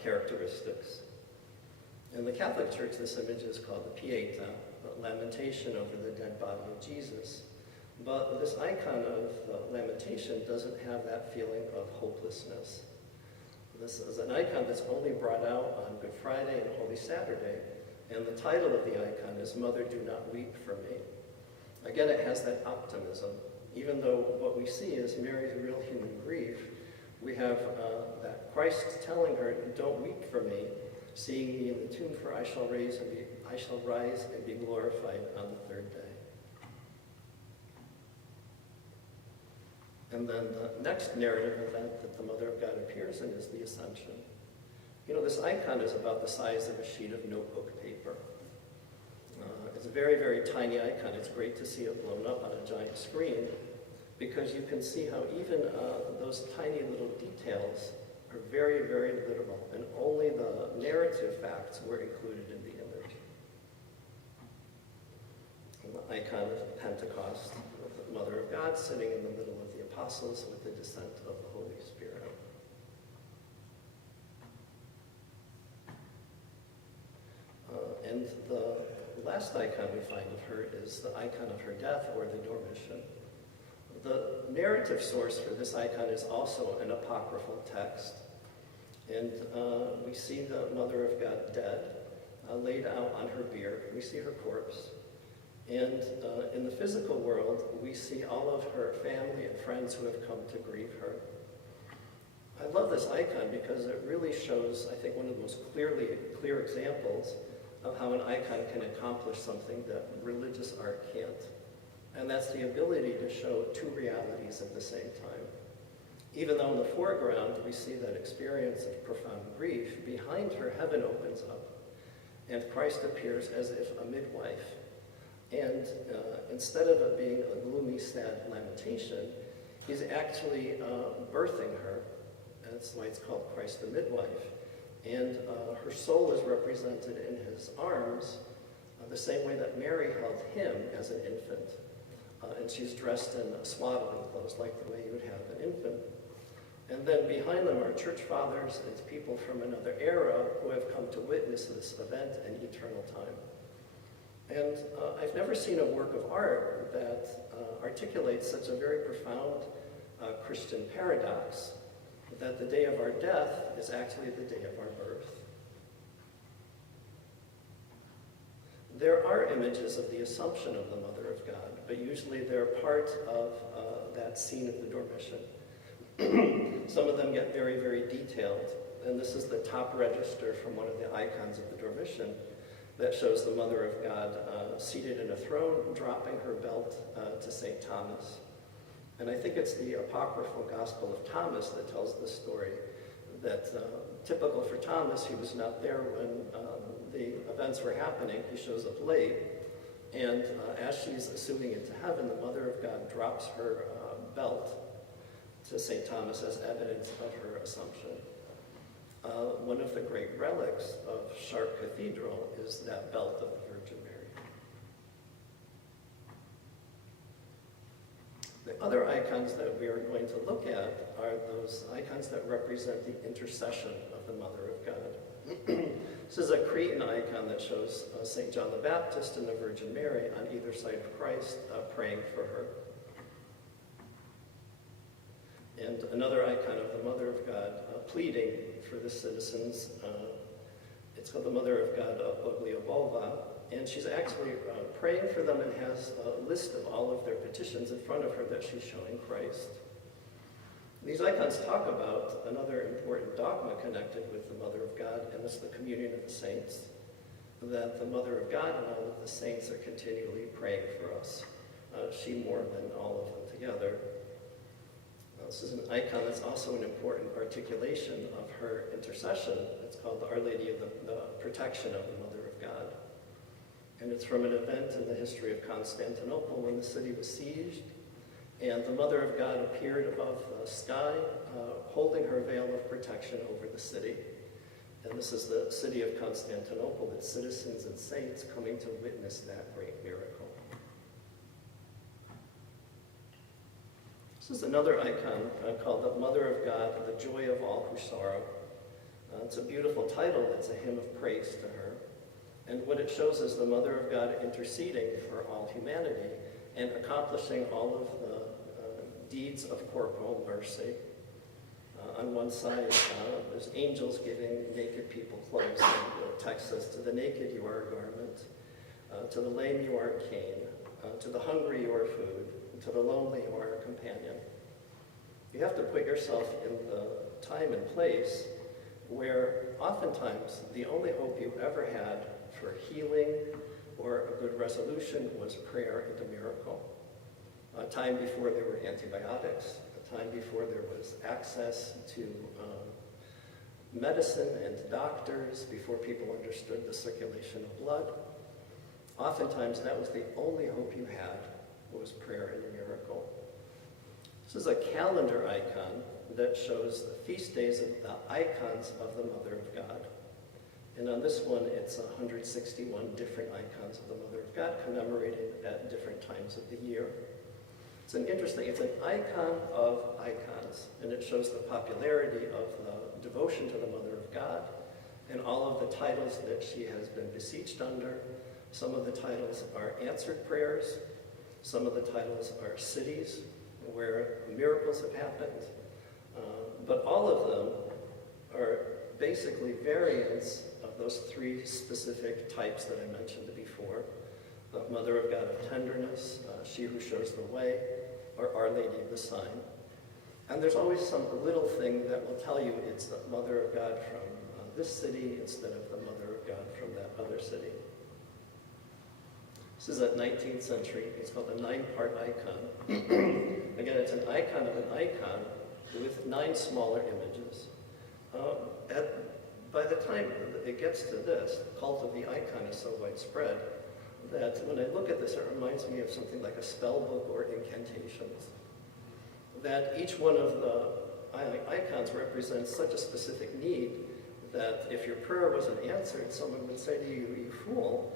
characteristics. In the Catholic Church, this image is called the Pieta, the lamentation over the dead body of Jesus. But this icon of lamentation doesn't have that feeling of hopelessness. This is an icon that's only brought out on Good Friday and Holy Saturday, and the title of the icon is "Mother, Do Not Weep for Me." Again, it has that optimism. Even though what we see is Mary's real human grief, we have that Christ telling her, "Don't weep for me, seeing me in the tomb, for I shall rise and be glorified on the third day." And then the next narrative event that the Mother of God appears in is the Ascension. This icon is about the size of a sheet of notebook paper. It's a very, very tiny icon. It's great to see it blown up on a giant screen because you can see how even those tiny little details are very, very literal, and only the narrative facts were included in the image. icon of Pentecost, with the Mother of God sitting in the middle of the apostles with the descent of the Holy Spirit. And the last icon we find of her is the icon of her death, or the Dormition. The narrative source for this icon is also an apocryphal text. And we see the Mother of God dead, laid out on her bier. We see her corpse. And in the physical world, we see all of her family and friends who have come to grieve her. I love this icon because it really shows, I think, one of the most clear examples of how an icon can accomplish something that religious art can't. And that's the ability to show two realities at the same time. Even though in the foreground we see that experience of profound grief, behind her heaven opens up and Christ appears as if a midwife. And instead of it being a gloomy, sad lamentation, he's actually birthing her. That's why it's called Christ the midwife. And her soul is represented in his arms the same way that Mary held him as an infant. And she's dressed in swaddling clothes like the way you would have an infant. And then behind them are church fathers and people from another era who have come to witness this event in eternal time. And I've never seen a work of art that articulates such a very profound Christian paradox, that the day of our death is actually the day of our birth. There are images of the Assumption of the Mother of God, but usually they're part of that scene of the Dormition. Some of them get very, very detailed, and this is the top register from one of the icons of the Dormition that shows the Mother of God seated in a throne, dropping her belt to St. Thomas. And I think it's the apocryphal Gospel of Thomas that tells the story that, typical for Thomas, he was not there when the events were happening. He shows up late, and as she's assuming into heaven, the Mother of God drops her belt to St. Thomas as evidence of her Assumption. One of the great relics of Sharp Cathedral is that belt of the Virgin Mary. The other icons that we are going to look at are those icons that represent the intercession of the Mother of God. This is a Cretan icon that shows St. John the Baptist and the Virgin Mary on either side of Christ praying for her. And another icon of the Mother of God pleading for the citizens. It's called the Mother of God of Bogliavolva, and she's actually praying for them and has a list of all of their petitions in front of her that she's showing Christ. These icons talk about another important dogma connected with the Mother of God, and it's the communion of the saints, that the Mother of God and all of the saints are continually praying for us, she more than all of them together. This is an icon that's also an important articulation of her intercession. It's called the Our Lady of the Protection of the Mother of God. And it's from an event in the history of Constantinople when the city was sieged, and the Mother of God appeared above the sky, holding her veil of protection over the city. And this is the city of Constantinople, its citizens and saints coming to witness that great miracle. This is another icon called the Mother of God, the Joy of All Who Sorrow. It's a beautiful title. It's a hymn of praise to her. And what it shows is the Mother of God interceding for all humanity and accomplishing all of the deeds of corporal mercy. On one side, there's angels giving naked people clothes. The text says, "To the naked you are a garment, to the lame you are a cane, to the hungry you are food, to the lonely you are a companion." You have to put yourself in the time and place where oftentimes the only hope you ever had for healing or a good resolution was prayer and a miracle. A time before there were antibiotics, a time before there was access to medicine and doctors, before people understood the circulation of blood. Oftentimes that was the only hope you had, was prayer and a miracle. This is a calendar icon that shows the feast days of the icons of the Mother of God. And on this one, it's 161 different icons of the Mother of God commemorated at different times of the year. It's an icon of icons, and it shows the popularity of the devotion to the Mother of God and all of the titles that she has been beseeched under. Some of the titles are answered prayers. Some of the titles are cities where miracles have happened. But all of them are basically variants of those three specific types that I mentioned before. The Mother of God of Tenderness, She Who Shows the Way, or Our Lady of the Sign. And there's always some little thing that will tell you it's the Mother of God from this city instead of the Mother of God from that other city. This is a 19th century, it's called a 9-part icon. Again, it's an icon of an icon with 9 smaller images. By the time it gets to this, the cult of the icon is so widespread that when I look at this, it reminds me of something like a spell book or incantations. That each one of the icons represents such a specific need that if your prayer wasn't answered, someone would say to you, "You fool,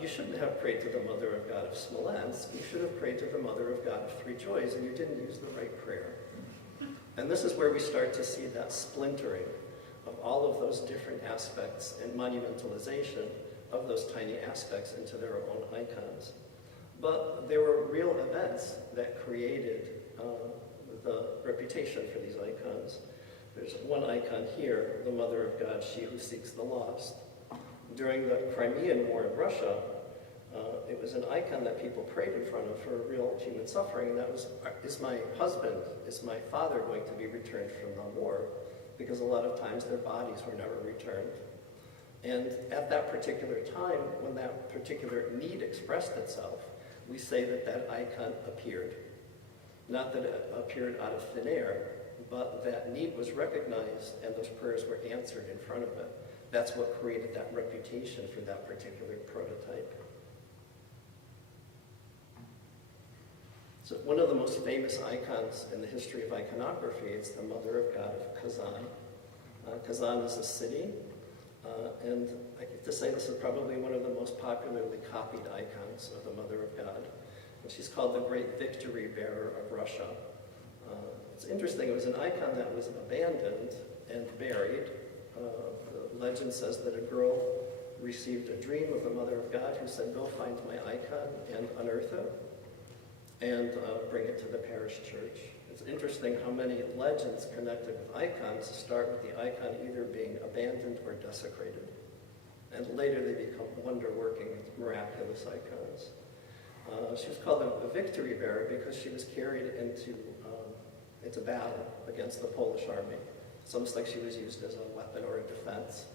you shouldn't have prayed to the Mother of God of Smolensk. You should have prayed to the Mother of God of Three Joys, and you didn't use the right prayer." And this is where we start to see that splintering of all of those different aspects and monumentalization of those tiny aspects into their own icons. But there were real events that created the reputation for these icons. There's one icon here, the Mother of God, She Who Seeks the Lost. During the Crimean War in Russia, it was an icon that people prayed in front of for real human suffering, and that was, is my husband, is my father going to be returned from the war? Because a lot of times their bodies were never returned. And at that particular time, when that particular need expressed itself, we say that that icon appeared. Not that it appeared out of thin air, but that need was recognized and those prayers were answered in front of it. That's what created that reputation for that particular prototype. So one of the most famous icons in the history of iconography is the Mother of God of Kazan. Kazan is a city, and I get to say this is probably one of the most popularly copied icons of the Mother of God. And she's called the Great Victory Bearer of Russia. It's interesting, it was an icon that was abandoned and buried. The legend says that a girl received a dream of the Mother of God who said, "Go find my icon and unearth it and bring it to the parish church." It's interesting how many legends connected with icons start with the icon either being abandoned or desecrated. And later they become wonder-working, miraculous icons. She was called a victory bearer because she was carried into battle against the Polish army. It's almost like she was used as a weapon or a defense.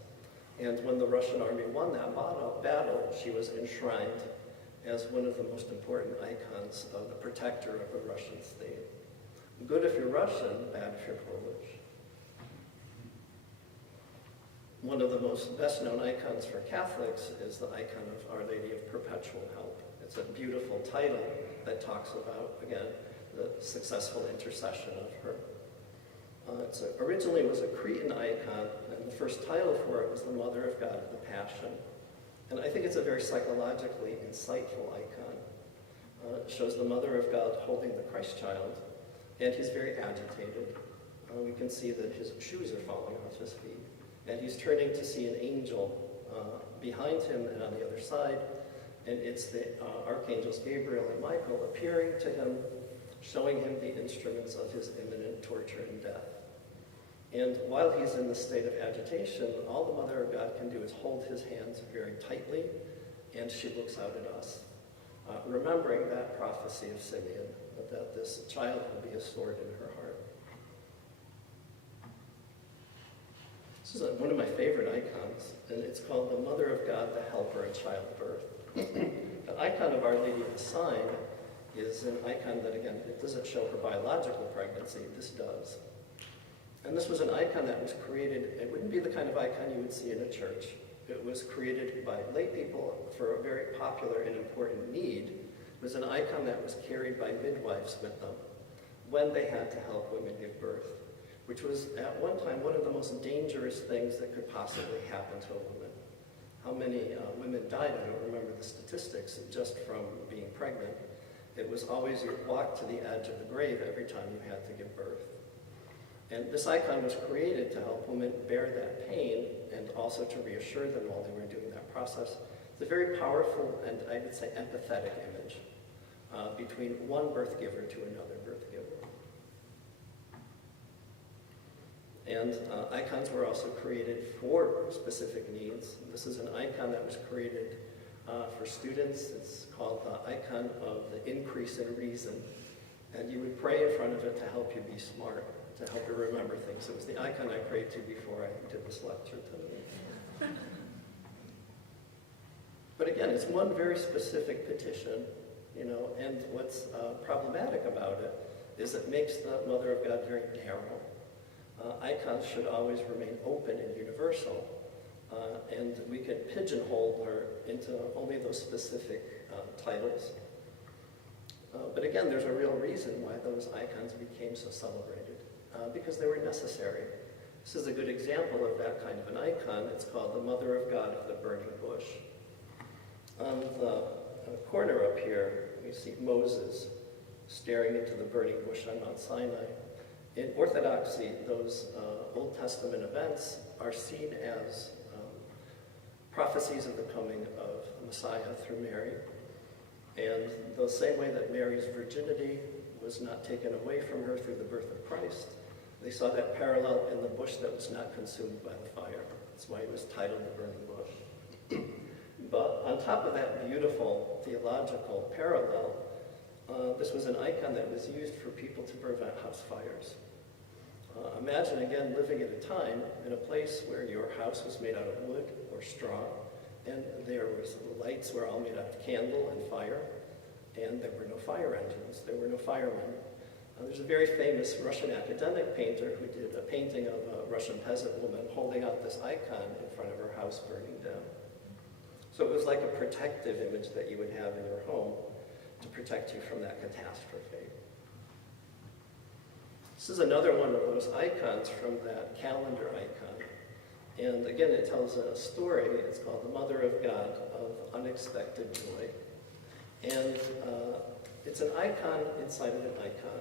And when the Russian army won that battle, she was enshrined as one of the most important icons of the protector of the Russian state. Good if you're Russian, bad if you're Polish. One of the most best-known icons for Catholics is the icon of Our Lady of Perpetual Help. It's a beautiful title that talks about, again, the successful intercession of her. Originally it was a Cretan icon, and the first title for it was the Mother of God of the Passion. And I think it's a very psychologically insightful icon. It shows the Mother of God holding the Christ child, and he's very agitated. We can see that his shoes are falling off his feet, and he's turning to see an angel behind him and on the other side, and it's the archangels Gabriel and Michael appearing to him, showing him the instruments of his imminent torture and death. And while he's in the state of agitation, all the Mother of God can do is hold his hands very tightly, and she looks out at us, remembering that prophecy of Simeon, that this child will be a sword in her heart. This is one of my favorite icons, and it's called the Mother of God, the Helper in Childbirth. The icon of Our Lady of the Sign is an icon that, again, it doesn't show her biological pregnancy, this does. And this was an icon that was created, it wouldn't be the kind of icon you would see in a church. It was created by lay people for a very popular and important need. It was an icon that was carried by midwives with them when they had to help women give birth, which was at one time one of the most dangerous things that could possibly happen to a woman. how many women died. I don't remember the statistics, just from being pregnant. It was always you walk to the edge of the grave every time you had to give birth. And this icon was created to help women bear that pain and also to reassure them while they were doing that process. It's a very powerful and, I would say, empathetic image between one birth giver to another birth giver. And icons were also created for specific needs. This is an icon that was created for students. It's called the icon of the increase in reason. And you would pray in front of it to help you be smart, to help you remember things. It was the icon I prayed to before I did this lecture today. But again, it's one very specific petition, you know, and what's problematic about it is it makes the Mother of God very narrow. Icons should always remain open and universal, and we can pigeonhole her into only those specific titles. But again, there's a real reason why those icons became so celebrated, because they were necessary. This is a good example of that kind of an icon. It's called the Mother of God of the Burning Bush. On the corner up here, we see Moses staring into the burning bush on Mount Sinai. In Orthodoxy, those Old Testament events are seen as prophecies of the coming of the Messiah through Mary. And the same way that Mary's virginity was not taken away from her through the birth of Christ, they saw that parallel in the bush that was not consumed by the fire. That's why it was titled the Burning Bush. But on top of that beautiful theological parallel, this was an icon that was used for people to prevent house fires. Imagine, again, living at a time in a place where your house was made out of wood or straw, and there was the lights were all made out of candle and fire, and there were no fire engines, there were no firemen. There's a very famous Russian academic painter who did a painting of a Russian peasant woman holding out this icon in front of her house burning down. So it was like a protective image that you would have in your home to protect you from that catastrophe. This is another one of those icons from that calendar icon. And again, it tells a story. It's called the Mother of God of Unexpected Joy. And it's an icon inside of an icon,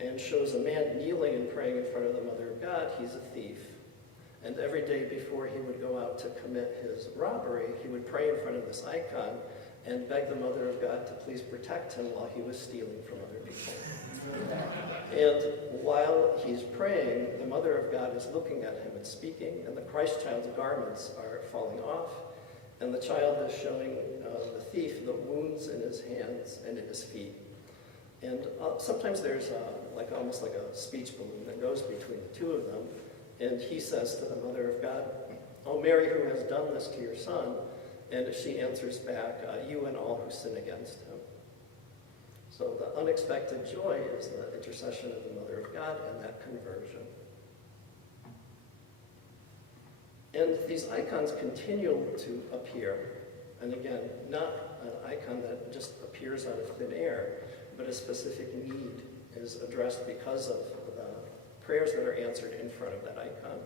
and shows a man kneeling and praying in front of the Mother of God. He's a thief. And every day before he would go out to commit his robbery, he would pray in front of this icon and beg the Mother of God to please protect him while he was stealing from other people. And while he's praying, the Mother of God is looking at him and speaking, and the Christ child's garments are falling off, and the child is showing the thief the wounds in his hands and in his feet. And sometimes there's almost like a speech balloon that goes between the two of them, and he says to the Mother of God, "Oh, Mary, who has done this to your son?" And she answers back, "You and all who sin against him." So the unexpected joy is the intercession of the Mother of God and that conversion. And these icons continue to appear. And again, not an icon that just appears out of thin air, but a specific need is addressed because of the prayers that are answered in front of that icon.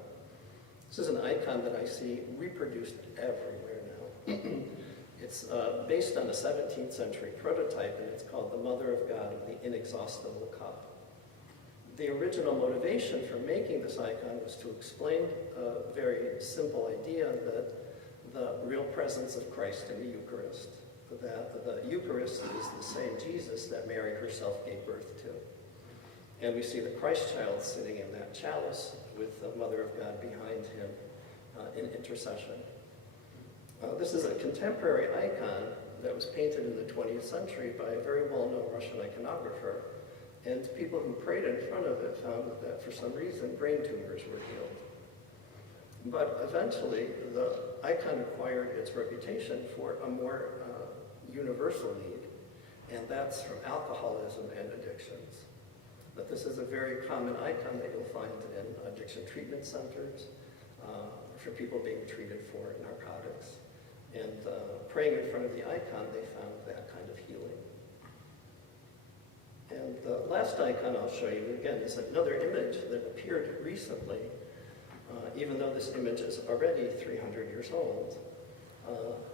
This is an icon that I see reproduced everywhere now. It's based on a 17th century prototype, and it's called the Mother of God of the Inexhaustible Cup. The original motivation for making this icon was to explain a very simple idea that the real presence of Christ in the Eucharist, that the Eucharist is the same Jesus that Mary herself gave birth to. And we see the Christ child sitting in that chalice with the Mother of God behind him in intercession. This is a contemporary icon that was painted in the 20th century by a very well-known Russian iconographer. And people who prayed in front of it found that for some reason brain tumors were healed. But eventually, the icon acquired its reputation for a more universal need, and that's from alcoholism and addictions. But this is a very common icon that you'll find in addiction treatment centers, for people being treated for narcotics. And praying in front of the icon, they found that kind of healing. And the last icon I'll show you, again, is another image that appeared recently. even though this image is already 300 years old.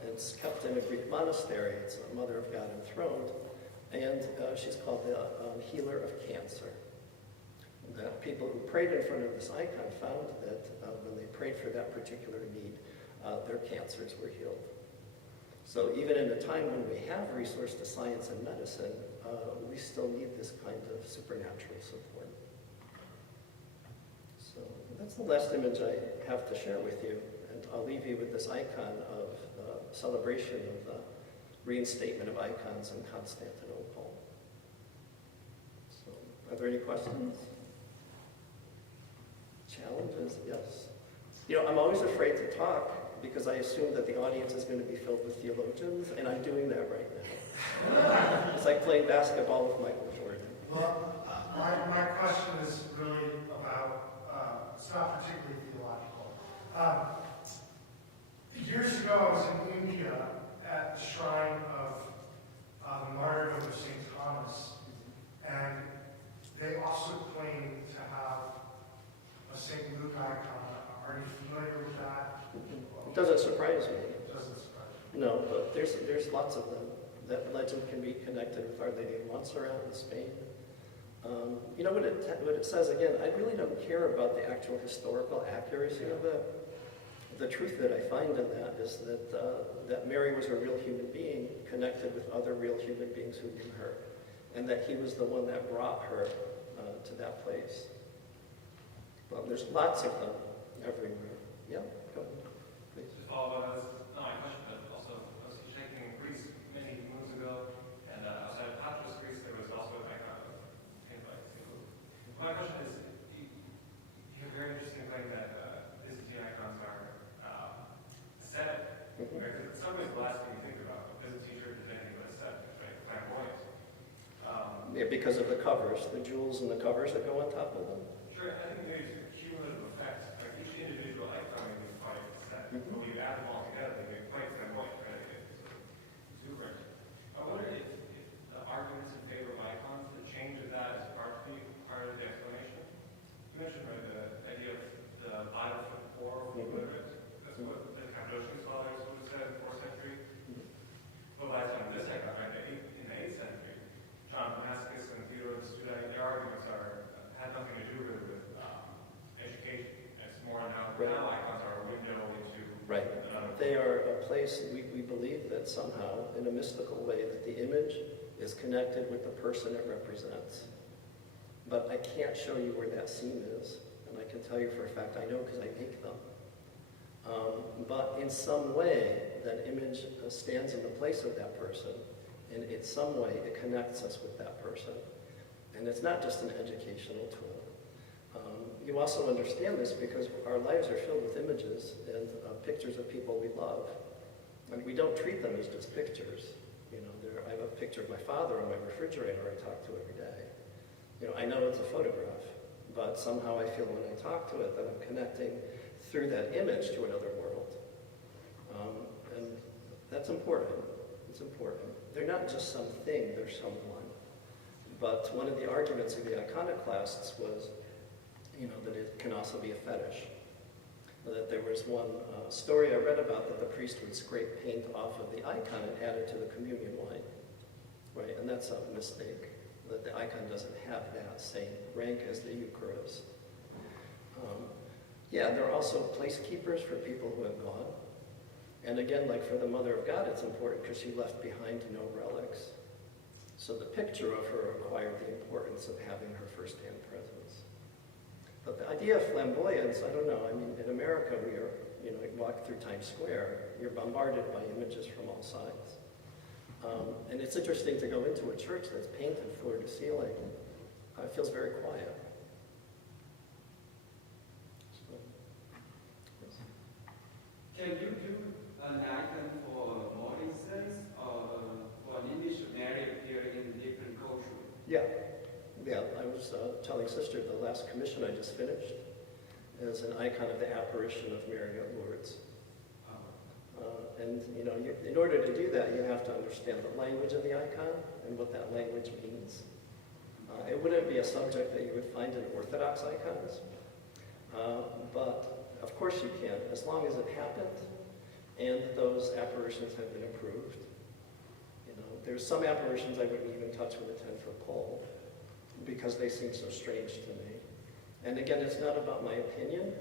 It's kept in a Greek monastery. It's a Mother of God enthroned, and she's called the healer of cancer. That people who prayed in front of this icon found that when they prayed for that particular need, their cancers were healed. So even in a time when we have resource to science and medicine, we still need this kind of supernatural support. So that's the last image I have to share with you. And I'll leave you with this icon of the celebration of the reinstatement of icons in Constantinople. So, are there any questions? Challenges? Yes. You know, I'm always afraid to talk because I assume that the audience is going to be filled with theologians, and I'm doing that right now. It's like playing basketball with Michael Jordan. Well, my question is really about, it's not particularly theological. Years ago, I was in India at the shrine of the martyrdom of St. Thomas, and they also claim to have a St. Luke icon. Are you familiar with that? It doesn't surprise me. It doesn't surprise me. No, but there's lots of them. That legend can be connected with Our Lady of Montserrat in Spain. You know what it says again? I really don't care about the actual historical accuracy of it. The truth that I find in that is that Mary was a real human being connected with other real human beings who knew her, and that he was the one that brought her to that place. But there's lots of them everywhere. Yeah, go ahead, please. Just follow up on this, not my question, but also I was hiking in Greece many moons ago, and outside of Patras, Greece, there was also an icon of painted by St. Luke. My question is, you have a very interesting claim that Byzantine icons are aesthetic. Mhm. Right? 'Cause in some ways, the last thing you think about a Byzantine church is anything but aesthetic, right? Flamboyant. Yeah, because of the covers, the jewels and the covers that go on top of them. Sure, I think maybe it's a cumulative effect. Like each individual icon may be quite aesthetic, Mhm. but when you add them all together, they make quite flamboyant, right? It's exuberant. I wonder if the arguments in favor of icons, the change of that is part of the explanation. You mentioned, right, the idea of the Bible for the poor or Mhm. illiterate. That's what the Cappadocian scholars would have said in the 4th century. But by the time of this icon, right, in the 8th century, John Damascus and Theodore the Studite, their arguments had nothing to do with education. It's more now icons are a window into Right. another. They are a place, we believe that somehow, in a mystical way, that the image is connected with the person it represents. But I can't show you where that seam is, and I can tell you for a fact I know because I make them. But in some way, that image stands in the place of that person, and in some way it connects us with that person. And it's not just an educational tool. You also understand this because our lives are filled with images and pictures of people we love. And we don't treat them as just pictures. You know, I have a picture of my father on my refrigerator I talk to every day. You know, I know it's a photograph, but somehow I feel when I talk to it that I'm connecting through that image to another world. And that's important. It's important. They're not just something, they're someone. But one of the arguments of the iconoclasts was, you know, that it can also be a fetish. That there was one story I read about that the priest would scrape paint off of the icon and add it to the communion wine. Right, and that's a mistake. That the icon doesn't have that same rank as the Eucharist. Yeah, there are also placekeepers for people who have gone. And again, like for the Mother of God, it's important because she left behind no relics. So the picture of her acquired the importance of having her first-hand presence. But the idea of flamboyance, I don't know. I mean, in America, we are, you know, you walk through Times Square, you're bombarded by images from all sides. And it's interesting to go into a church that's painted floor to ceiling. It feels very quiet. So, yes. Can you do an icon for modern sense or for an image of Mary appearing in different cultures? Yeah. I was telling Sister the last commission I just finished is an icon of the apparition of Mary at Lourdes. And you know, in order to do that, you have to understand the language of the icon and what that language means. It wouldn't be a subject that you would find in Orthodox icons, but Of course you can, as long as it happened and those apparitions have been approved. You know, there's some apparitions I wouldn't even touch with a 10-foot pole because they seem so strange to me. And again, it's not about my opinion,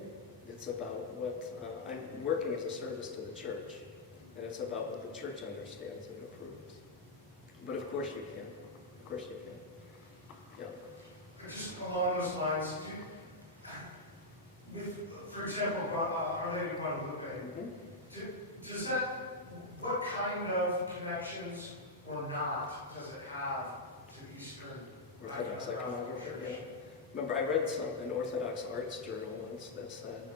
it's about what, I'm working as a service to the church, and it's about what the church understands and approves. But of course you can, of course you can. Yeah. Just along those lines, for example, Our Lady of Guadalupe, does that, what kind of connections or not does it have to Eastern Orthodox iconography? Church? Yeah. Remember, I read an Orthodox arts journal once that said,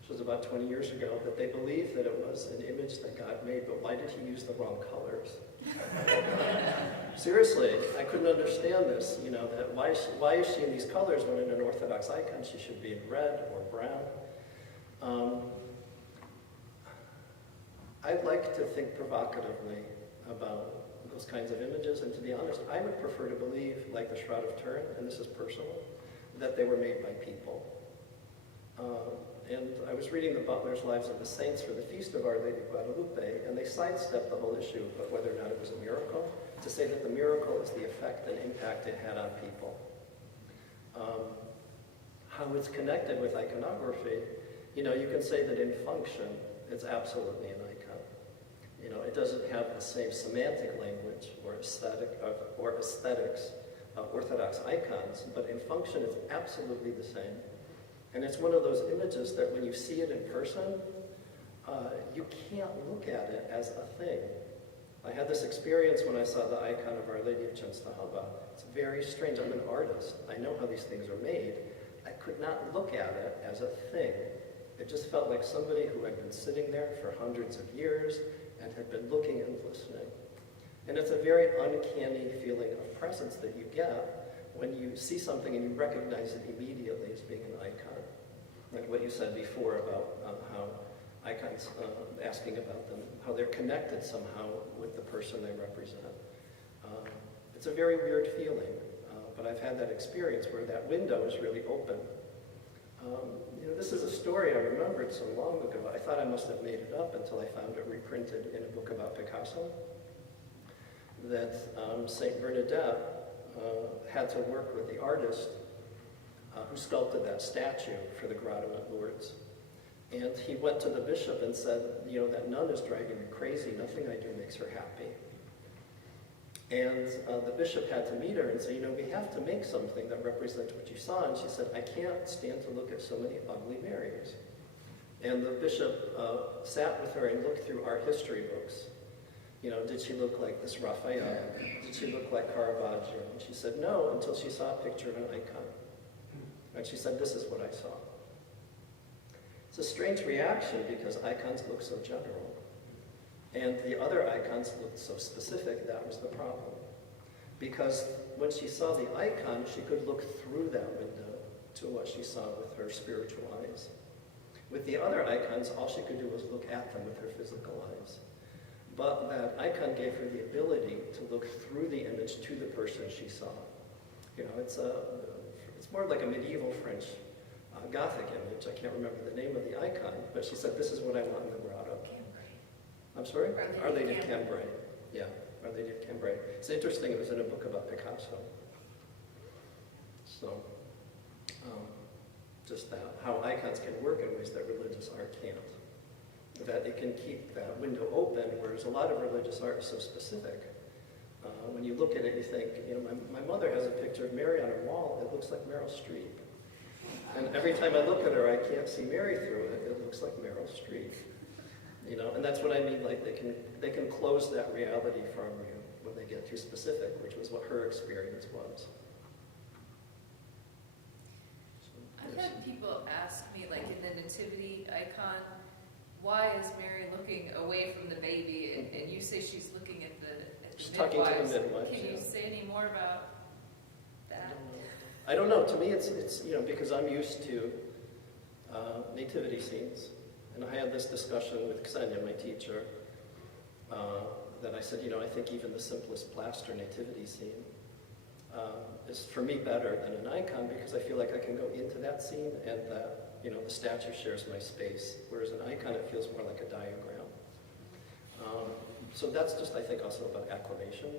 which was about 20 years ago, that they believed that it was an image that God made, but why did he use the wrong colors? Seriously, I couldn't understand this, you know, that why is she in these colors when in an Orthodox icon she should be in red or brown? I'd like to think provocatively about those kinds of images, and to be honest, I would prefer to believe, like the Shroud of Turin, and this is personal, that they were made by people. And I was reading the Butler's Lives of the Saints for the Feast of Our Lady of Guadalupe, and they sidestepped the whole issue of whether or not it was a miracle, to say that the miracle is the effect and impact it had on people. How it's connected with iconography, you know, you can say that in function, it's absolutely an icon. You know, it doesn't have the same semantic language or aesthetics of Orthodox icons, but in function, it's absolutely the same. And it's one of those images that when you see it in person, you can't look at it as a thing. I had this experience when I saw the icon of Our Lady of Częstochowa. It's very strange. I'm an artist. I know how these things are made. I could not look at it as a thing. It just felt like somebody who had been sitting there for hundreds of years and had been looking and listening. And it's a very uncanny feeling of presence that you get when you see something and you recognize it immediately as being an icon. Like what you said before about how icons, asking about them, how they're connected somehow with the person they represent. It's a very weird feeling, but I've had that experience where that window is really open. You know, this is a story I remembered so long ago. I thought I must have made it up until I found it reprinted in a book about Picasso. That Saint Bernadette had to work with the artist who sculpted that statue for the grotto at Lourdes. And he went to the bishop and said, you know, that nun is driving me crazy. Nothing I do makes her happy. And the bishop had to meet her and say, you know, we have to make something that represents what you saw. And she said, I can't stand to look at so many ugly Marys. And the bishop sat with her and looked through art history books. You know, did she look like this Raphael? Did she look like Caravaggio? And she said no, until she saw a picture of an icon. And she said, this is what I saw. It's a strange reaction because icons look so general. And the other icons looked so specific, that was the problem. Because when she saw the icon, she could look through that window to what she saw with her spiritual eyes. With the other icons, all she could do was look at them with her physical eyes. But that icon gave her the ability to look through the image to the person she saw. You know, it's more like a medieval French Gothic image. I can't remember the name of the icon, but she said, this is what I want in the grotto. I'm sorry? Our Lady of Cambrai. Yeah, Our Lady of Cambrai. It's interesting, it was in a book about Picasso. So, just that, how icons can work in ways that religious art can't. That it can keep that window open, whereas a lot of religious art is so specific. When you look at it, you think, you know, my mother has a picture of Mary on her wall, it looks like Meryl Streep. And every time I look at her, I can't see Mary through it, it looks like Meryl Streep. You know, and that's what I mean, like they can close that reality from you when they get too specific, which was what her experience was. So, I've had people ask me, like in the nativity icon, why is Mary looking away from the baby? And you say she's looking at the she's midwives. talking to the midwives. Can you say any more about that? I don't know. To me, it's you know, because I'm used to nativity scenes. And I had this discussion with Ksenia, my teacher, that I said, you know, I think even the simplest plaster nativity scene is for me better than an icon because I feel like I can go into that scene and that, the statue shares my space, whereas an icon, it feels more like a diagram. So that's just, I think, also about acclimation.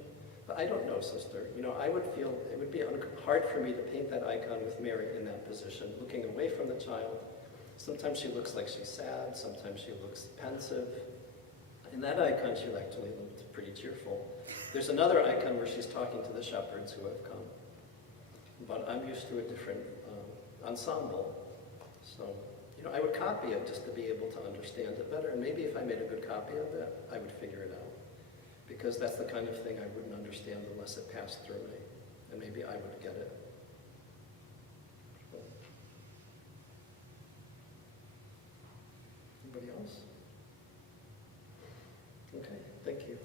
But I don't know, sister. I would feel it would be hard for me to paint that icon with Mary in that position, looking away from the child. Sometimes she looks like she's sad, sometimes she looks pensive. In that icon, she actually looked pretty cheerful. There's another icon where she's talking to the shepherds who have come. But I'm used to a different ensemble. So, I would copy it just to be able to understand it better. And maybe if I made a good copy of it, I would figure it out. Because that's the kind of thing I wouldn't understand unless it passed through me. And maybe I would get it. Anybody else? Okay, thank you.